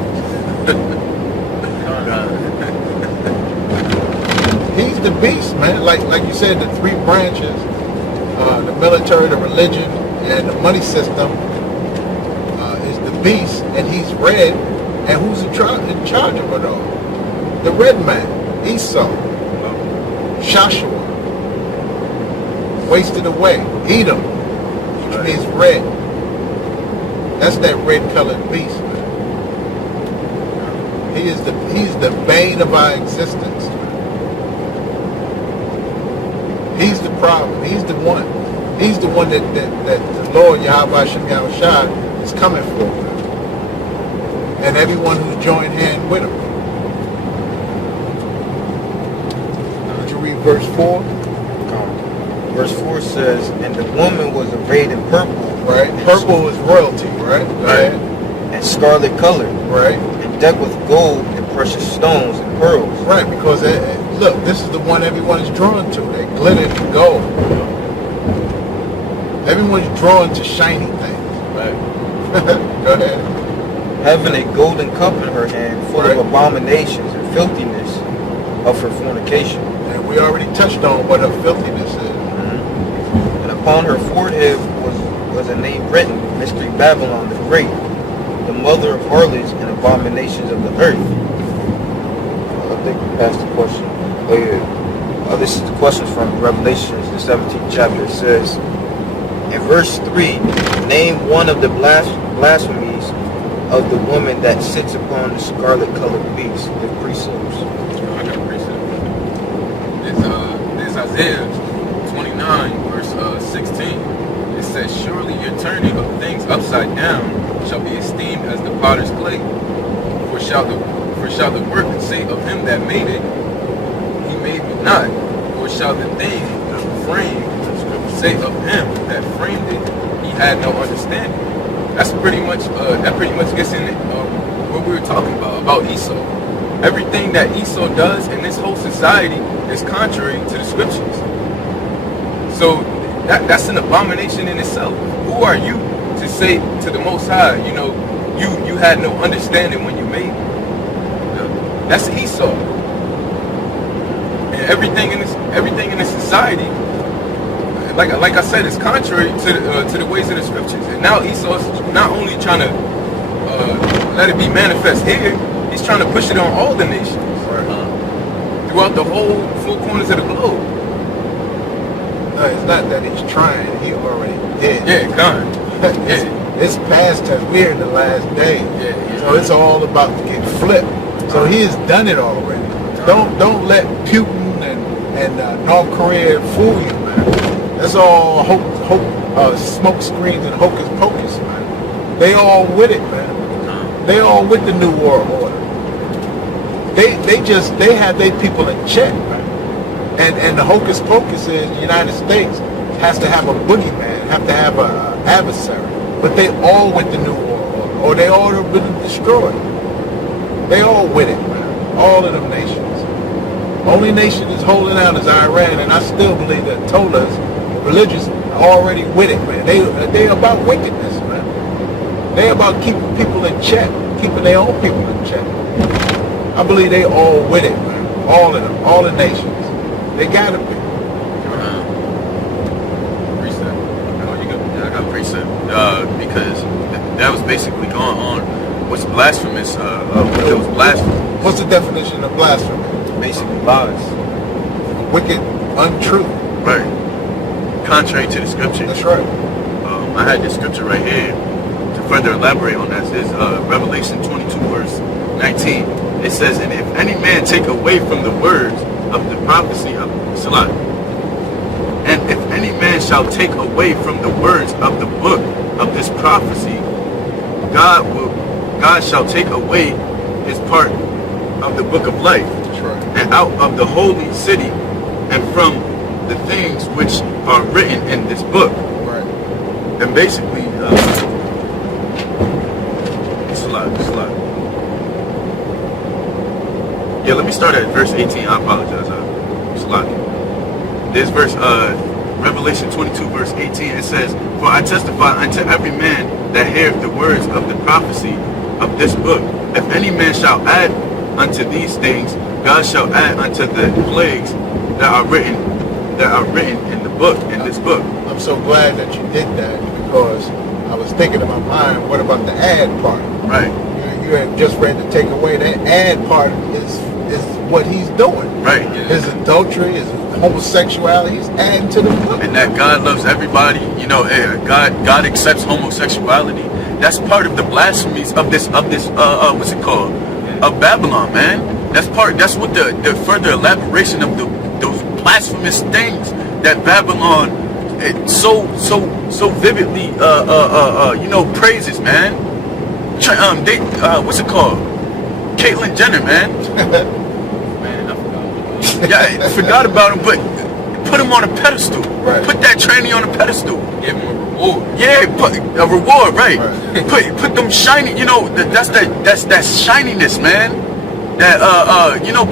He's the beast, man. Like you said, the 3 branches. The military, the religion, and the money system is the beast, and he's red. And who's in charge of it all? The red man, Esau, Joshua, wasted away, Edom, which means red. That's that red-colored beast, man. He's the bane of our existence. He's the problem. He's the one. He's the one that the Lord Yahweh Shem Yahushua is coming for. And everyone who's joined hand with him. Would you read verse 4? Verse 4 says, and the woman was arrayed in purple. Right. Purple is royalty, right? Right. And scarlet colored. Right. And decked with gold and precious stones and pearls. Right, because look, this is the one everyone is drawn to. They glitter and gold. Everyone's drawn to shiny things. Right. Go ahead. Having a golden cup in her hand, full of abominations and filthiness of her fornication. And we already touched on what her filthiness is. And upon her forehead was a name written, Mystery Babylon the Great, the mother of harlots and abominations of the earth. I think we passed the question. Oh yeah. This is the question from Revelations, the 17th chapter. It says, in verse 3, name one of the blasphemies of the woman that sits upon the scarlet-colored beast. The precepts. I got precepts. There's Isaiah 29, verse 16. It says, surely your turning of things upside down shall be esteemed as the potter's clay. For shall the work say of him that made it, he made me not? Or shall the thing framed say of him that framed it, he had no understanding? That's pretty much that pretty much gets in it what we were talking about Esau. Everything that Esau does in this whole society is contrary to the scriptures. So that's an abomination in itself. Who are you to say to the Most High, you know, you had no understanding when you made it? That's Esau. And everything in this society, like I said, is contrary to the ways of the scriptures. And now Esau's not only trying to let it be manifest here, he's trying to push it on all the nations throughout the whole 4 corners of the globe. No, it's not that he's trying. He already did. Yeah, kind. It's past tense. We're in the last day. Yeah. So it's all about to get flipped. So he has done it already. Don't let Putin and North Korea fool you, man. That's all smoke screens and hocus pocus, man. They all with it, man. They all with the New World Order. They have their people in check, man. And the hocus pocus is the United States has to have a boogeyman, have to have an adversary. But they all with the New World Order, or they all have been destroyed. They all with it, man. All of them nations. Only nation that's holding out is Iran, and I still believe that Tolas, religious, are already with it, man. They about wickedness, man. They about keeping people in check, keeping their own people in check. I believe they all with it, man. All of them, all the nations. They gotta be. Precept. Oh, you got? Yeah, I got precept. Because that was basically going on. What's blasphemous? It was blasphemous. What's the definition of blasphemy? Basically lies. Wicked, untrue. Right. Contrary to the scripture. That's right. I had the scripture right here to further elaborate on that. It's Revelation 22 verse 19. It says, and if any man take away from the words of the prophecy of Salah, and if any man shall take away from the words of the book of this prophecy, God shall take away his part of the book of life, That's right. and out of the holy city, and from the things which are written in this book. Right. And basically, it's a lot. Yeah, let me start at verse 18. I apologize. It's a lot. This verse, Revelation 22, verse 18, it says, for I testify unto every man that heareth the words of the prophecy of this book. If any man shall add unto these things, God shall add unto the plagues that are written in the book, in this book. I'm so glad that you did that, because I was thinking in my mind, what about the add part? Right. You had just read the take away. That add part is what he's doing. Right. His adultery, his homosexuality, he's adding to the book. And that God loves everybody. You know, God accepts homosexuality. That's part of the blasphemies of this what's it called? Of Babylon, man. That's what the further elaboration of those blasphemous things that Babylon so vividly praises, man. What's it called? Caitlyn Jenner, man. Yeah, I forgot about him, but put him on a pedestal. Right. Put that tranny on a pedestal. Give him a reward. Yeah, put a reward, right? Put them shiny. You know, that's that shininess, man. That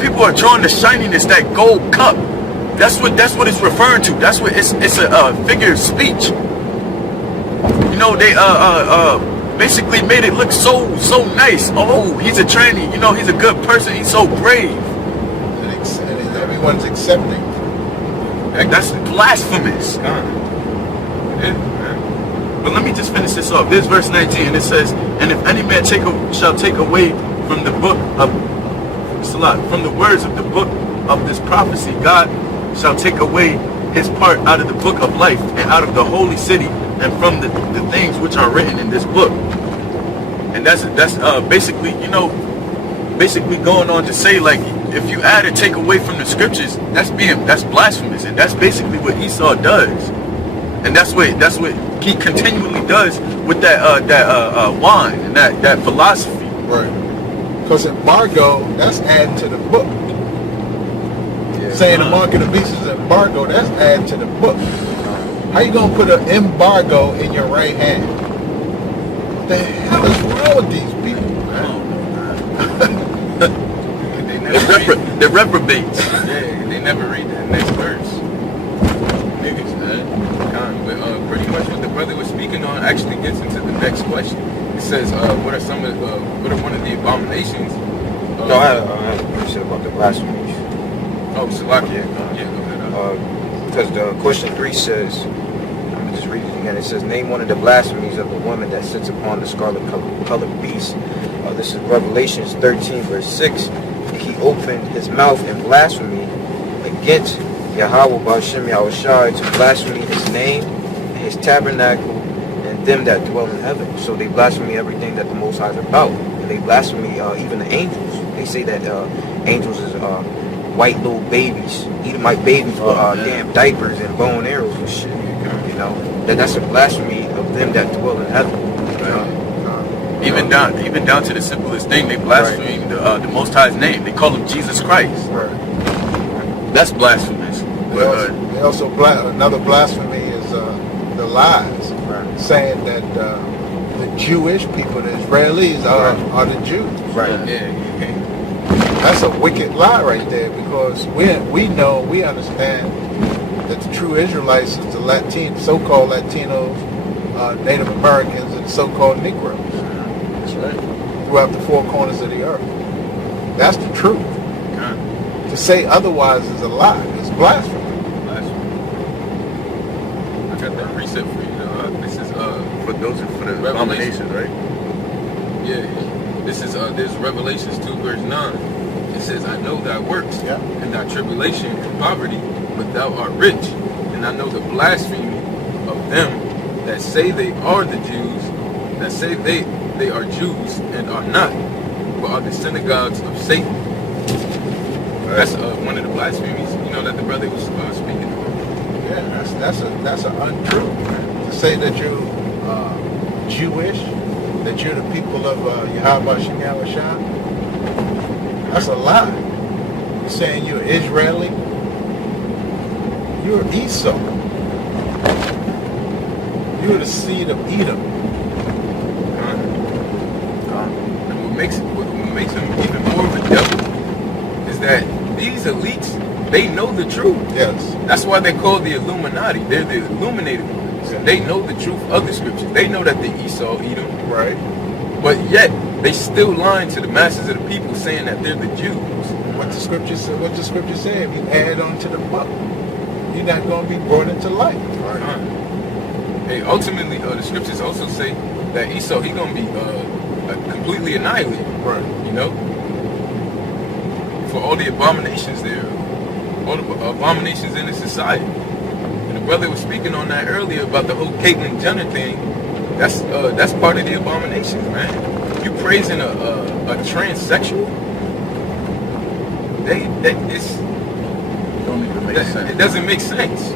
people are drawing the shininess, that gold cup. That's what it's referring to. That's what it's a figure of speech. You know, they basically made it look so nice. Oh, he's a tranny. You know, he's a good person. He's so brave. And everyone's accepting. That's blasphemous. But let me just finish this off. This verse 19, it says, and if any man shall take away from the book of Salah, from the words of the book of this prophecy, God shall take away his part out of the book of life, and out of the holy city, and from the things which are written in this book. And that's basically going on to say, like, if you add or take away from the scriptures, that's blasphemous, and that's basically what Esau does, and that's what he continually does with that wine and that philosophy. Right. Because embargo, that's adding to the book. Yeah. Saying the mark of the beast is embargo, that's adding to the book. How you gonna put an embargo in your right hand? What the hell is wrong with these people, man? they're reprobates. Yeah, they never read that next verse. Niggas, man. But pretty much what the brother was speaking on actually gets into the next question. It says, what are one of the abominations? No, I had a question about the blasphemies. Oh, Salaki. Yeah, Go ahead. Because the question 3 says, I'm going to just read it again. It says, name one of the blasphemies of the woman that sits upon the scarlet colored beast. This is Revelations 13, verse 6. He opened his mouth in blasphemy against Yahweh Ba'ashem Yahushai to blaspheme his name, and his tabernacle, and them that dwell in heaven. So they blaspheme everything that the Most High is about. And they blaspheme even the angels. They say that angels is white little babies, Edomite babies with damn diapers and bow and arrows and shit. You know, that's a blasphemy of them that dwell in heaven. Even down to the simplest thing, they blaspheme the Most High's name. They call him Jesus Christ. Right. That's blasphemous. They also another blasphemy is the lies, saying that the Jewish people, the Israelis, are the Jews. Right. Yeah. That's a wicked lie right there, because we understand that the true Israelites is the so-called Latinos, Native Americans, and so-called Negroes. That's right. Throughout the four corners of the earth. That's the truth. To say otherwise is a lie. It's blasphemy. I got that precept for you. This is For the abomination, right? Yeah. This is there's Revelations 2 verse 9. It says, I know thy works, and thy tribulation and poverty, but thou art rich. And I know the blasphemy of them that say they are the Jews, that say they are Jews and are not, but are the synagogues of Satan. That's one of the blasphemies, that the brother was speaking of. Yeah, that's an untruth. To say that you're Jewish, that you're the people of Yahweh Shem Yahushua, that's a lie. You're saying you're Israeli, you're Esau. You're the seed of Edom. And what makes him even more of a devil is that these elites, they know the truth. Yes. That's why they're called the Illuminati. They're the illuminated ones. They know the truth of the scriptures. They know that the Esau Edom. Right. But yet, they still lying to the masses of the people, saying that they're the Jews. What the scripture say? If you add on to the book, you're not going to be brought into life. Right. Hey, ultimately, the scriptures also say that Esau, he's going to be completely annihilated. Right. For all the abominations there, all the abominations in the society. And the brother was speaking on that earlier about the whole Caitlyn Jenner thing. That's part of the abominations, man. You praising a transsexual? It doesn't make sense.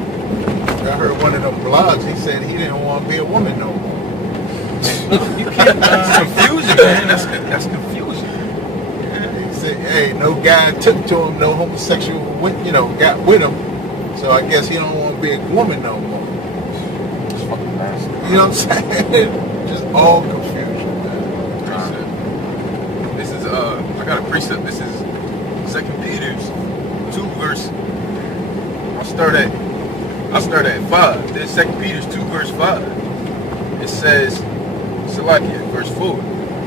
I heard one of them blogs, he said he didn't want to be a woman no more. You can't. That's confusion, man. That's confusion. He said, hey, no guy took to him, no homosexual, got with him. So I guess he don't want to be a woman no more. You know what I'm saying? Just all confusion, man. Precept. This is I got a precept. This is 2 Peter's 2 verse. I'll start at 5. This is 2 Peter's 2 verse 5. It says, Salakia, verse 4.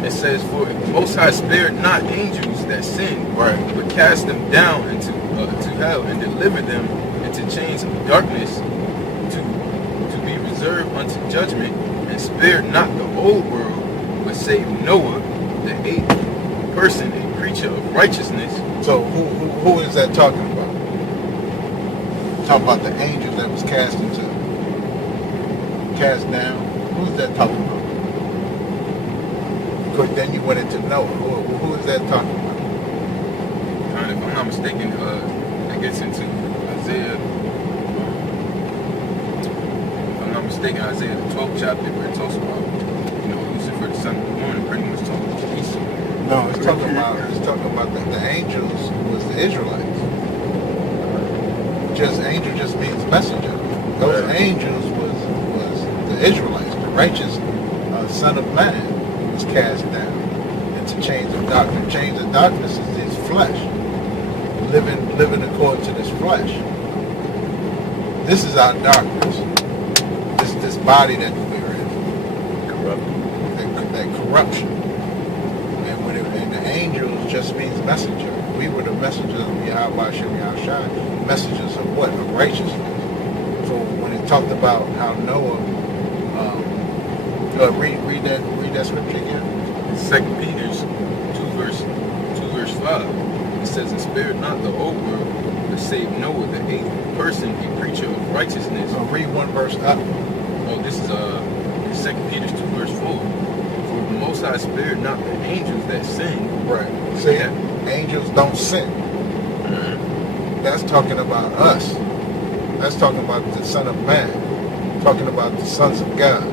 It says, for the Most High spared not angels that sinned, Right. but cast them down into to hell and delivered them into chains of darkness to be reserved unto judgment, and spared not the whole world, but saved Noah, the 8th person and creature of righteousness. So who is that talking about? Talking about the angels that was cast down. Who's that talking about? Because then you went into Noah. Who is that talking about? If I'm not mistaken, it gets into Isaiah. If I'm not mistaken, Isaiah the 12th chapter, where it talks about, Lucifer, the son of the woman, pretty much talking about Esau. No, it's talking about the angels was the Israelites. Angel just means messenger. Those angels was the Israelites, the righteous son of man, who was cast down into chains of darkness. Chains of darkness is his flesh. living according to this flesh. This is our darkness. This body that we're in. That corruption. And the angels just means messenger. We were the messengers of Yahweh Shem Yahushai. Messengers of what? Of righteousness. So when it talked about how Noah, read that scripture again. 2 Peter 2 verse 5. It says, "And spared not the whole world, but saved Noah, the eighth person, a preacher of righteousness." So read one verse up. Oh, this is 2 Peter 2 verse 4. "For the Most High spared not the angels that sinned." Right. See, Yeah. angels don't sin. That's talking about us. That's talking about the Son of Man. Talking about the sons of God.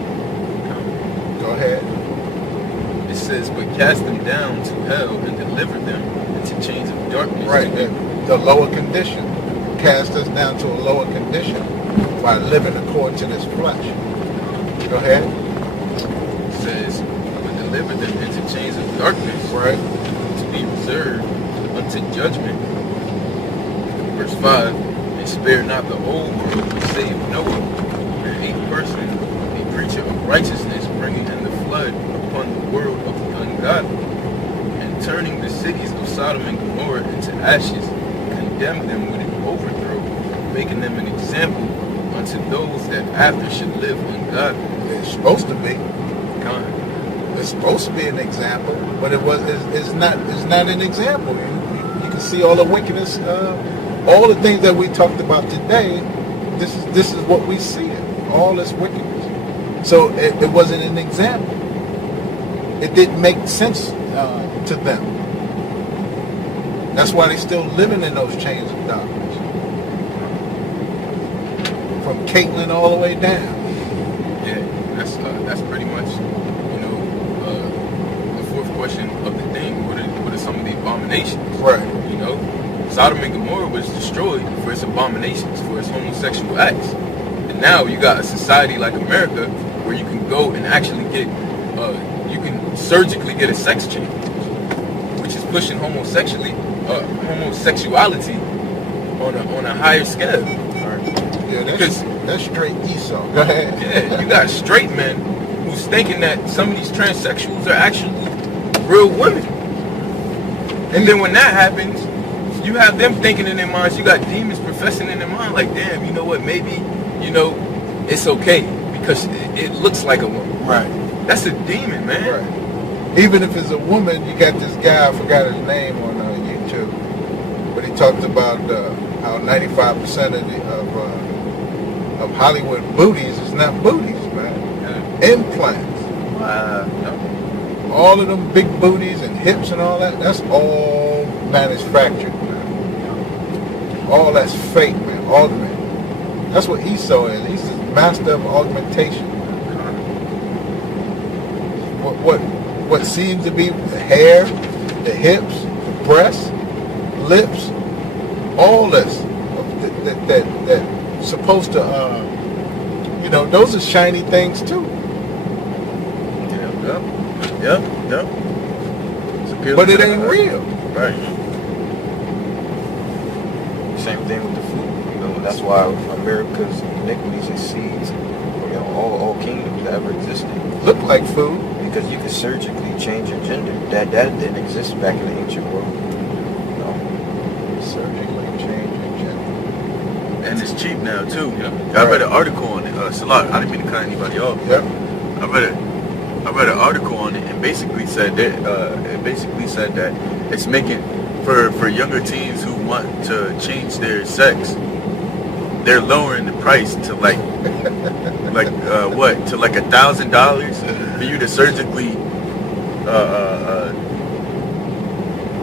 Go ahead. It says, "But cast them down to hell and delivered them into chains of darkness." Right. The lower condition. Cast us down to a lower condition by living according to this flesh. Go ahead. It says, "But delivered them into chains of darkness, Right. to be reserved unto judgment." Verse 5, "And spared not the whole world, but saved Noah, the eighth person, a preacher of righteousness, bringing in the flood upon the world of the ungodly, and turning the cities of Sodom and Gomorrah into ashes, condemned them with an overthrow, making them an example unto those that after should live ungodly." It's supposed to be. God. It's supposed to be an example, but it's not an example. You can see all the wickedness, all the things that we talked about today. This is what we see. All this wickedness. So it wasn't an example. It didn't make sense to them. That's why they're still living in those chains of darkness. From Caitlin all the way down. Yeah, that's pretty much, the fourth question of the thing. What are some of the abominations? Right. You know, Sodom and Gomorrah was destroyed for its abominations, for its homosexual acts. And now you got a society like America where you can go and actually get, you can surgically get a sex change, which is pushing homosexuality on a higher scale. Yeah, Because that's straight Esau. Go ahead. yeah, you got straight men who's thinking that some of these transsexuals are actually real women. And then when that happens, you have them thinking in their minds, you got demons professing in their mind, like, damn, you know what, maybe, it's okay because it looks like a woman. Right. That's a demon, man. Right. Even if it's a woman, you got this guy, I forgot his name on YouTube, but he talked about how 95% of Hollywood booties is not booties, man. Yeah. Implants. Wow. All of them big booties and hips and all that, that's all manufactured, man. All that's fake, man. Augment. That's what Esau is. He's the master of augmentation. What seems to be the hair, the hips, the breasts, lips, all this that supposed to, those are shiny things too. Yep. But it ain't real. Right. Same thing with the food. That's why America's iniquities exceeds all kingdoms that ever existed. Look like food. Because you could surgically change your gender. That didn't exist back in the ancient world. Surgically change your gender. And it's cheap now too. Yeah. I read an article on it. Salah, I didn't mean to cut anybody off. Yep. I read an article on it and basically said that it's making for younger teens who want to change their sex, they're lowering the price to like $1,000 for you to surgically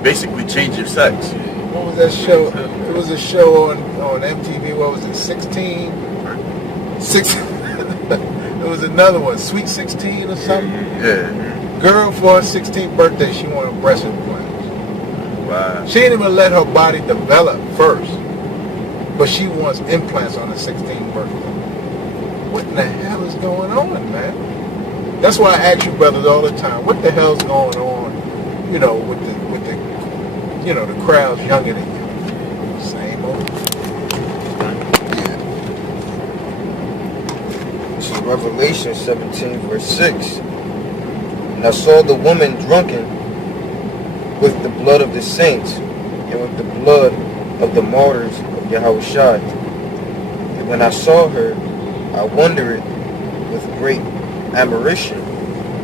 basically change your sex. What was that show? It was a show on MTV. What was it? 16. It was another one, Sweet 16 or something. Yeah. Girl for her 16th birthday, she wanted breast implants. Wow. She didn't even let her body develop first, but she wants implants on her 16th birthday. What in the hell is going on, man? That's why I ask you brothers all the time, what the hell's going on, with the crowds younger than you? This is Revelation 17, verse 6. And I saw the woman drunken with the blood of the saints and with the blood of the martyrs of Yahushua. And when I saw her, I wondered with great admiration.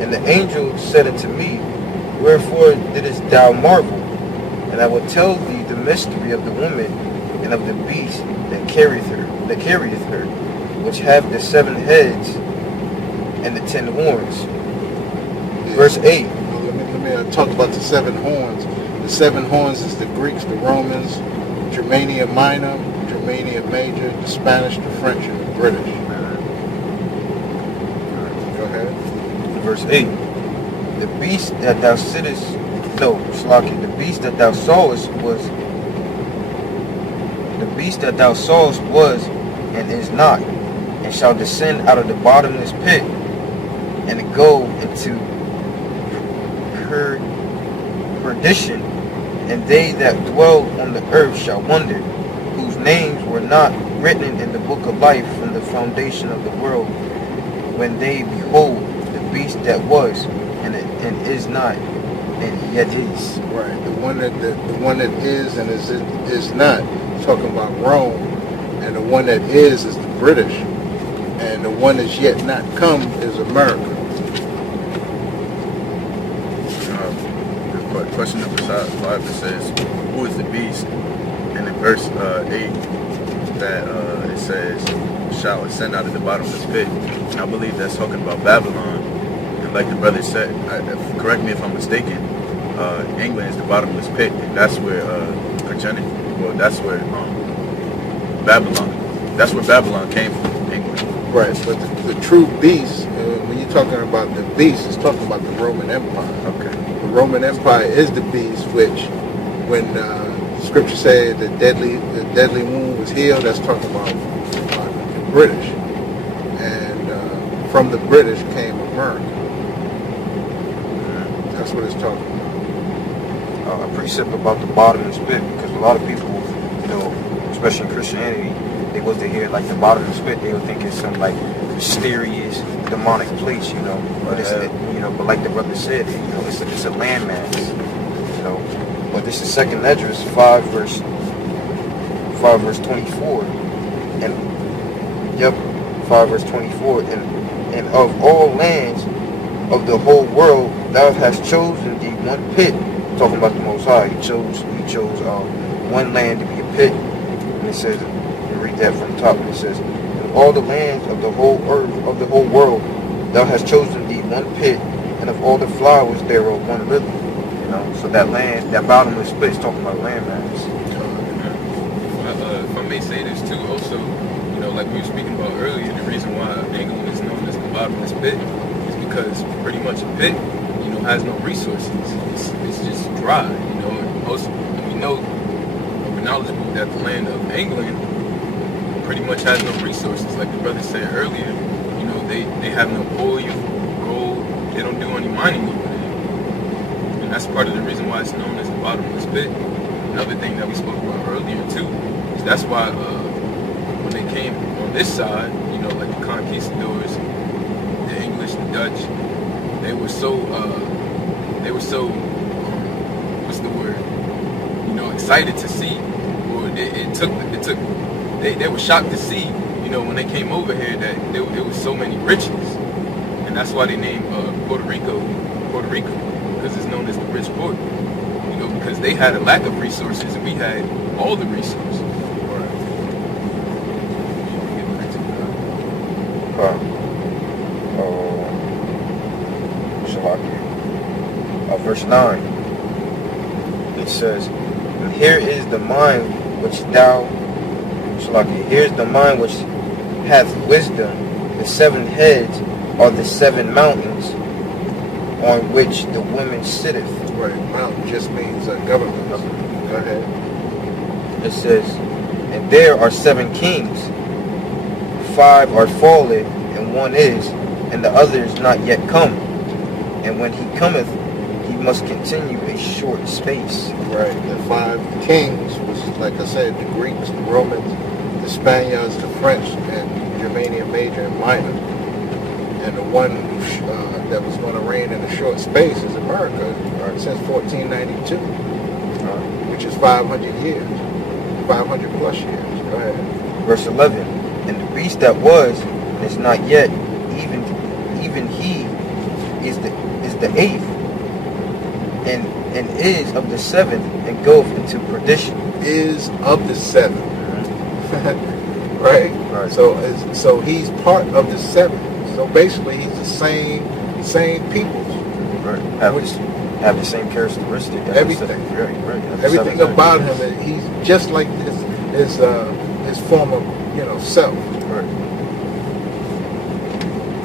And the angel said unto me, Wherefore didst thou marvel? And I will tell thee the mystery of the woman and of the beast that carrieth her, which have the 7 heads and the 10 horns. Verse 8. Let me talk about the 7 horns. The 7 horns is the Greeks, the Romans, Germania Minor, Germania Major, the Spanish, the French, and the British. Go ahead. Verse 8. The beast that thou sittest, no, Slaki, the beast that thou sawest was and is not, and shall descend out of the bottomless pit, and go into perdition, and they that dwell on the earth shall wonder, whose names were not written in the book of life from the foundation of the world, when they behold the beast that was, and is not, and yet is. Right, the one that is and is not. Talking about Rome, and the one that is the British, and the one that's yet not come is America. The question number 5, it says, who is the beast? And in verse 8, that it says, shall ascend out of the bottomless pit. And I believe that's talking about Babylon. And like the brother said, correct me if I'm mistaken, England is the bottomless pit, and that's where that's where Babylon came from, England. Right, but the true beast, when you're talking about the beast, it's talking about the Roman Empire. Okay. The Roman Empire is the beast, which, when Scripture said the deadly wound was healed, that's talking about the British, and from the British came America. That's what it's talking about. A precept about the bottomless pit, because a lot of people, especially in Christianity, they was to hear like the bottomless pit, they would think it's some like mysterious demonic place, but it's but like the brother said, it's a landmass, but this is 2nd Esdras 5 verse 24, and 5 verse 24, and of all lands of the whole world thou hast chosen thee one pit. Talking about the Most High, he chose one land to be a pit, and it says, read that from the top, and it says, in all the lands of the whole earth, of the whole world, thou hast chosen thee one pit, and of all the flowers thereof one lily. So that land, that bottomless pit is talking about landmass. If I may say this too, also, like we were speaking about earlier, the reason why England is known as the bottomless pit is because pretty much a pit, has no resources. It's just dry, and also we know, we're knowledgeable that the land of England pretty much has no resources. Like the brother said earlier, they have no oil, gold, they don't do any mining over there. And that's part of the reason why it's known as the bottomless pit. Another thing that we spoke about earlier too, is that's why when they came on this side, like the conquistadors, the English, the Dutch, they were so what's the word? Excited to see, or they were shocked to see, when they came over here that there was so many riches, and that's why they named Puerto Rico, because it's known as the rich port. Because they had a lack of resources and we had all the resources. Verse 9, it says, and here is the mind which here's the mind which hath wisdom. The 7 heads are the 7 mountains on which the woman sitteth. Right, mountain just means government. Go ahead. It says, and there are 7 kings, 5 are fallen, and 1 is, and the other is not yet come. And when he cometh, he must continue a short space. Right. The 5 kings was, like I said, the Greeks, the Romans, the Spaniards, the French, and Germania Major and Minor. And the one that was going to reign in a short space is America, since 1492, which is 500 years, 500 plus years. Go ahead. Verse 11. And the beast that was and is not yet, even he is the 8th, and is of the 7th, and goeth into perdition. Is of the 7th. Right? So he's part of the 7th. So basically he's the same people. Right. Have the same characteristic. Everything. Right. Everything about him, he's just like his former, self.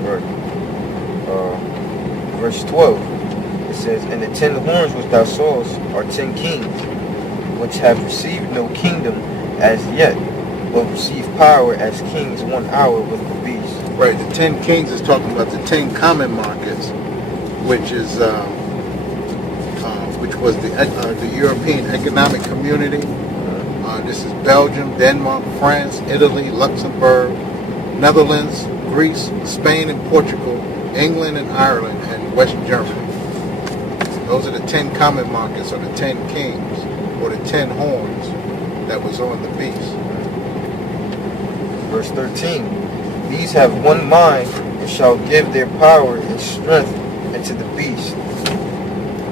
Right. Verse 12. It says, and the 10 horns which thou sawest are 10 kings, which have received no kingdom as yet, but receive power as kings 1 hour with the beast. Right. The 10 kings is talking about the 10 common markets, which is which was the European Economic Community. This is Belgium, Denmark, France, Italy, Luxembourg, Netherlands, Greece, Spain, and Portugal, England and Ireland, and West Germany. Those are the 10 common markets, or the 10 kings, or the 10 horns that was on the beast. Verse 13. These have one mind, and shall give their power and strength unto the beast.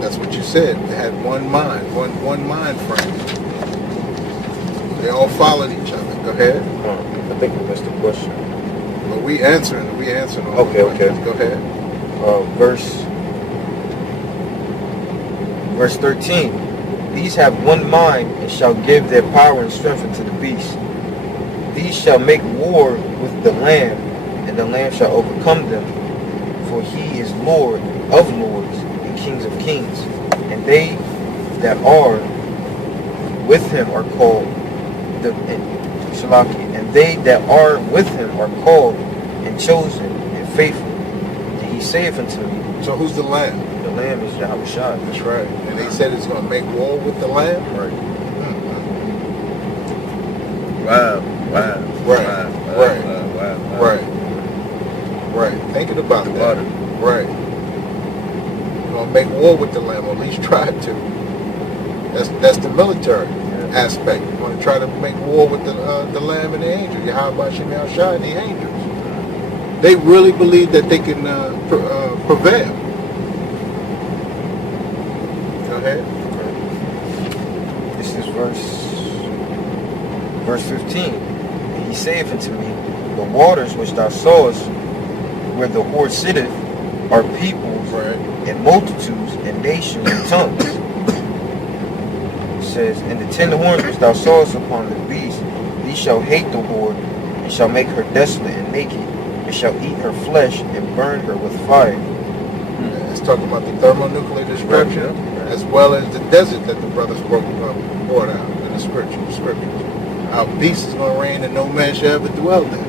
That's what you said. They had one mind, one mind frame. They all followed each other. Go ahead. I think we missed the question. Well, we answering all the questions. Go ahead. Verse 13. These have one mind, and shall give their power and strength unto the beast. These shall make war with the Lamb, and the Lamb shall overcome them, for he is Lord of lords and Kings of kings. And they that are with him are called and they that are with him are called and chosen and faithful. And he saith unto me, So who's the Lamb? the Lamb is Yahushua. That's right. And they said it's going to make war with the Lamb? Right. Wow. Right. Thinking about that. Right. You're going to make war with the Lamb, or at least try to. That's the military aspect. You're going to try to make war with the Lamb and the angels. Yahweh Shem Yahushua and the angels. They really believe that they can prevail. Go ahead. This is verse 15. And he saith unto me, the waters which thou sawest, where the whore sitteth, are peoples and multitudes and nations and tongues. It says, and the 10 horns which thou sawest upon the beast, these shall hate the whore, and shall make her desolate and naked, and shall eat her flesh and burn her with fire. It's talking about the thermonuclear destruction, as well as the desert that the brothers brought out in the scriptures. Our beast is going to reign, and no man shall ever dwell there.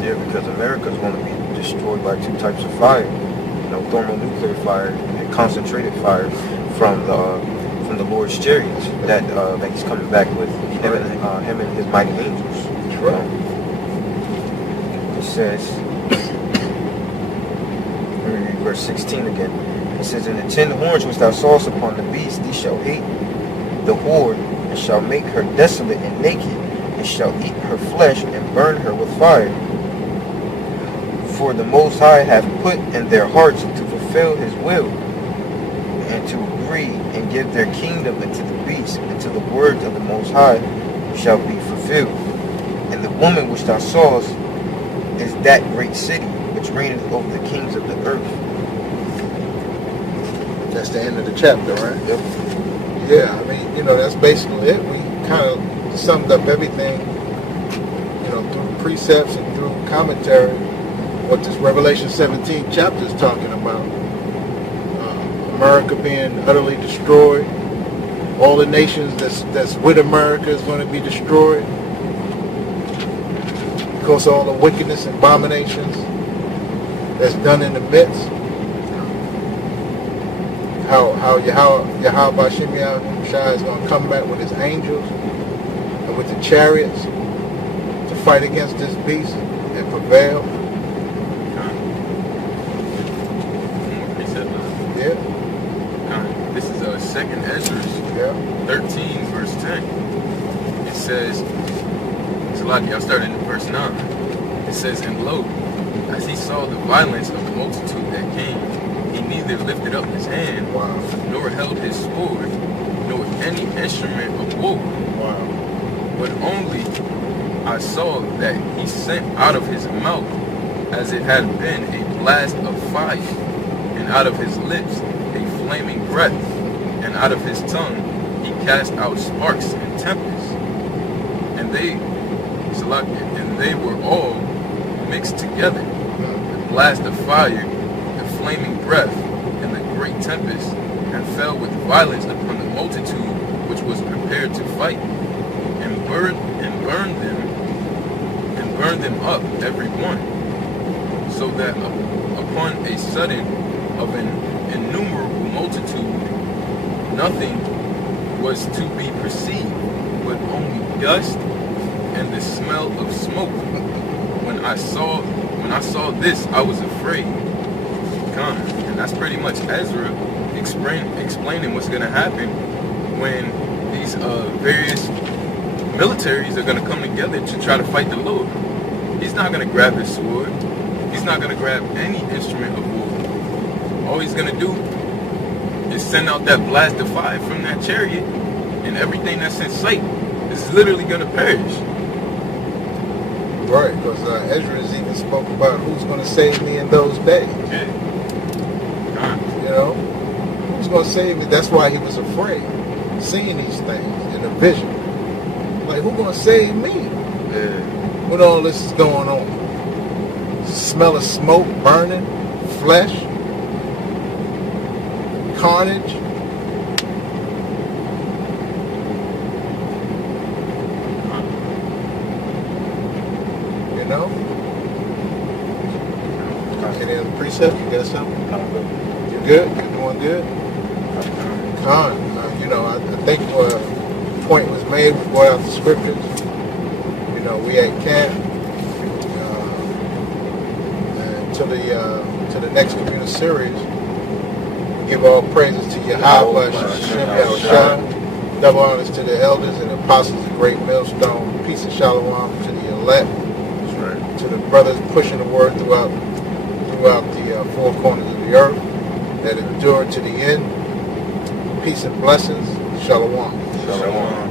Yeah, because America is going to be destroyed by 2 types of fire. Thermonuclear fire and concentrated fire from the Lord's chariots that he's coming back with him and his mighty angels. That's right. It says, let me read verse 16 again. It says, and the 10 horns which thou sawest upon the beast, these shall hate the whore, and shall make her desolate and naked, and shall eat her flesh and burn her with fire. For the Most High hath put in their hearts to fulfill his will, and to agree and give their kingdom unto the beast, until the words of the Most High shall be fulfilled. And the woman which thou sawest is that great city, which reigneth over the kings of the earth. That's the end of the chapter, right? Yep. Yeah, I mean, that's basically it. We kind of summed up everything, through precepts and through commentary, what this Revelation 17 chapter is talking about. America being utterly destroyed. All the nations that's with America is going to be destroyed. Because of all the wickedness and abominations that's done in the midst. how Yahweh Hashem Shai is going to come back with his angels and with the chariots to fight against this beast and prevail. Yeah. This is second Ezra 13 verse 10. It says, Salaki, I'll start in verse 9. It says, and lo, as he saw the violence of the multitude that came, he neither lifted up his hand, nor held his sword, nor any instrument of war. But only I saw that he sent out of his mouth, as it had been a blast of fire, and out of his lips a flaming breath, and out of his tongue he cast out sparks and tempests. And they were all mixed together, the blast of fire, the flaming breath, and the great tempest, and fell with violence upon the multitude which was prepared to fight, and burned them up every one, so that upon a sudden of an innumerable multitude nothing was to be perceived, but only dust and the smell of smoke. When I saw this, I was afraid. And that's pretty much Ezra explaining what's going to happen when these various militaries are going to come together to try to fight the Lord. He's not going to grab his sword. He's not going to grab any instrument of war. All he's going to do is send out that blast of fire from that chariot, and everything that's in sight is literally going to perish. Right, because Ezra has even spoke about who's going to save me in those days. Yeah. You know, who's going to save me? That's why he was afraid, seeing these things in a vision. Like, who's going to save me? Yeah. When all this is going on? Smell of smoke, burning, flesh, carnage. You know? Any other precept? You got something? You good? You doing good? You know, I think the point was made. We brought out the scriptures. You know, we at camp. And to the next Commuter series, we give all praises to Yahweh, Hashem Yahushua. Double honors to the elders and apostles of Great Millstone. Peace and shalom to the elect. That's right. To the brothers pushing the word throughout the four corners of the earth that endure to the end. Peace and blessings. Shalom. Shalom.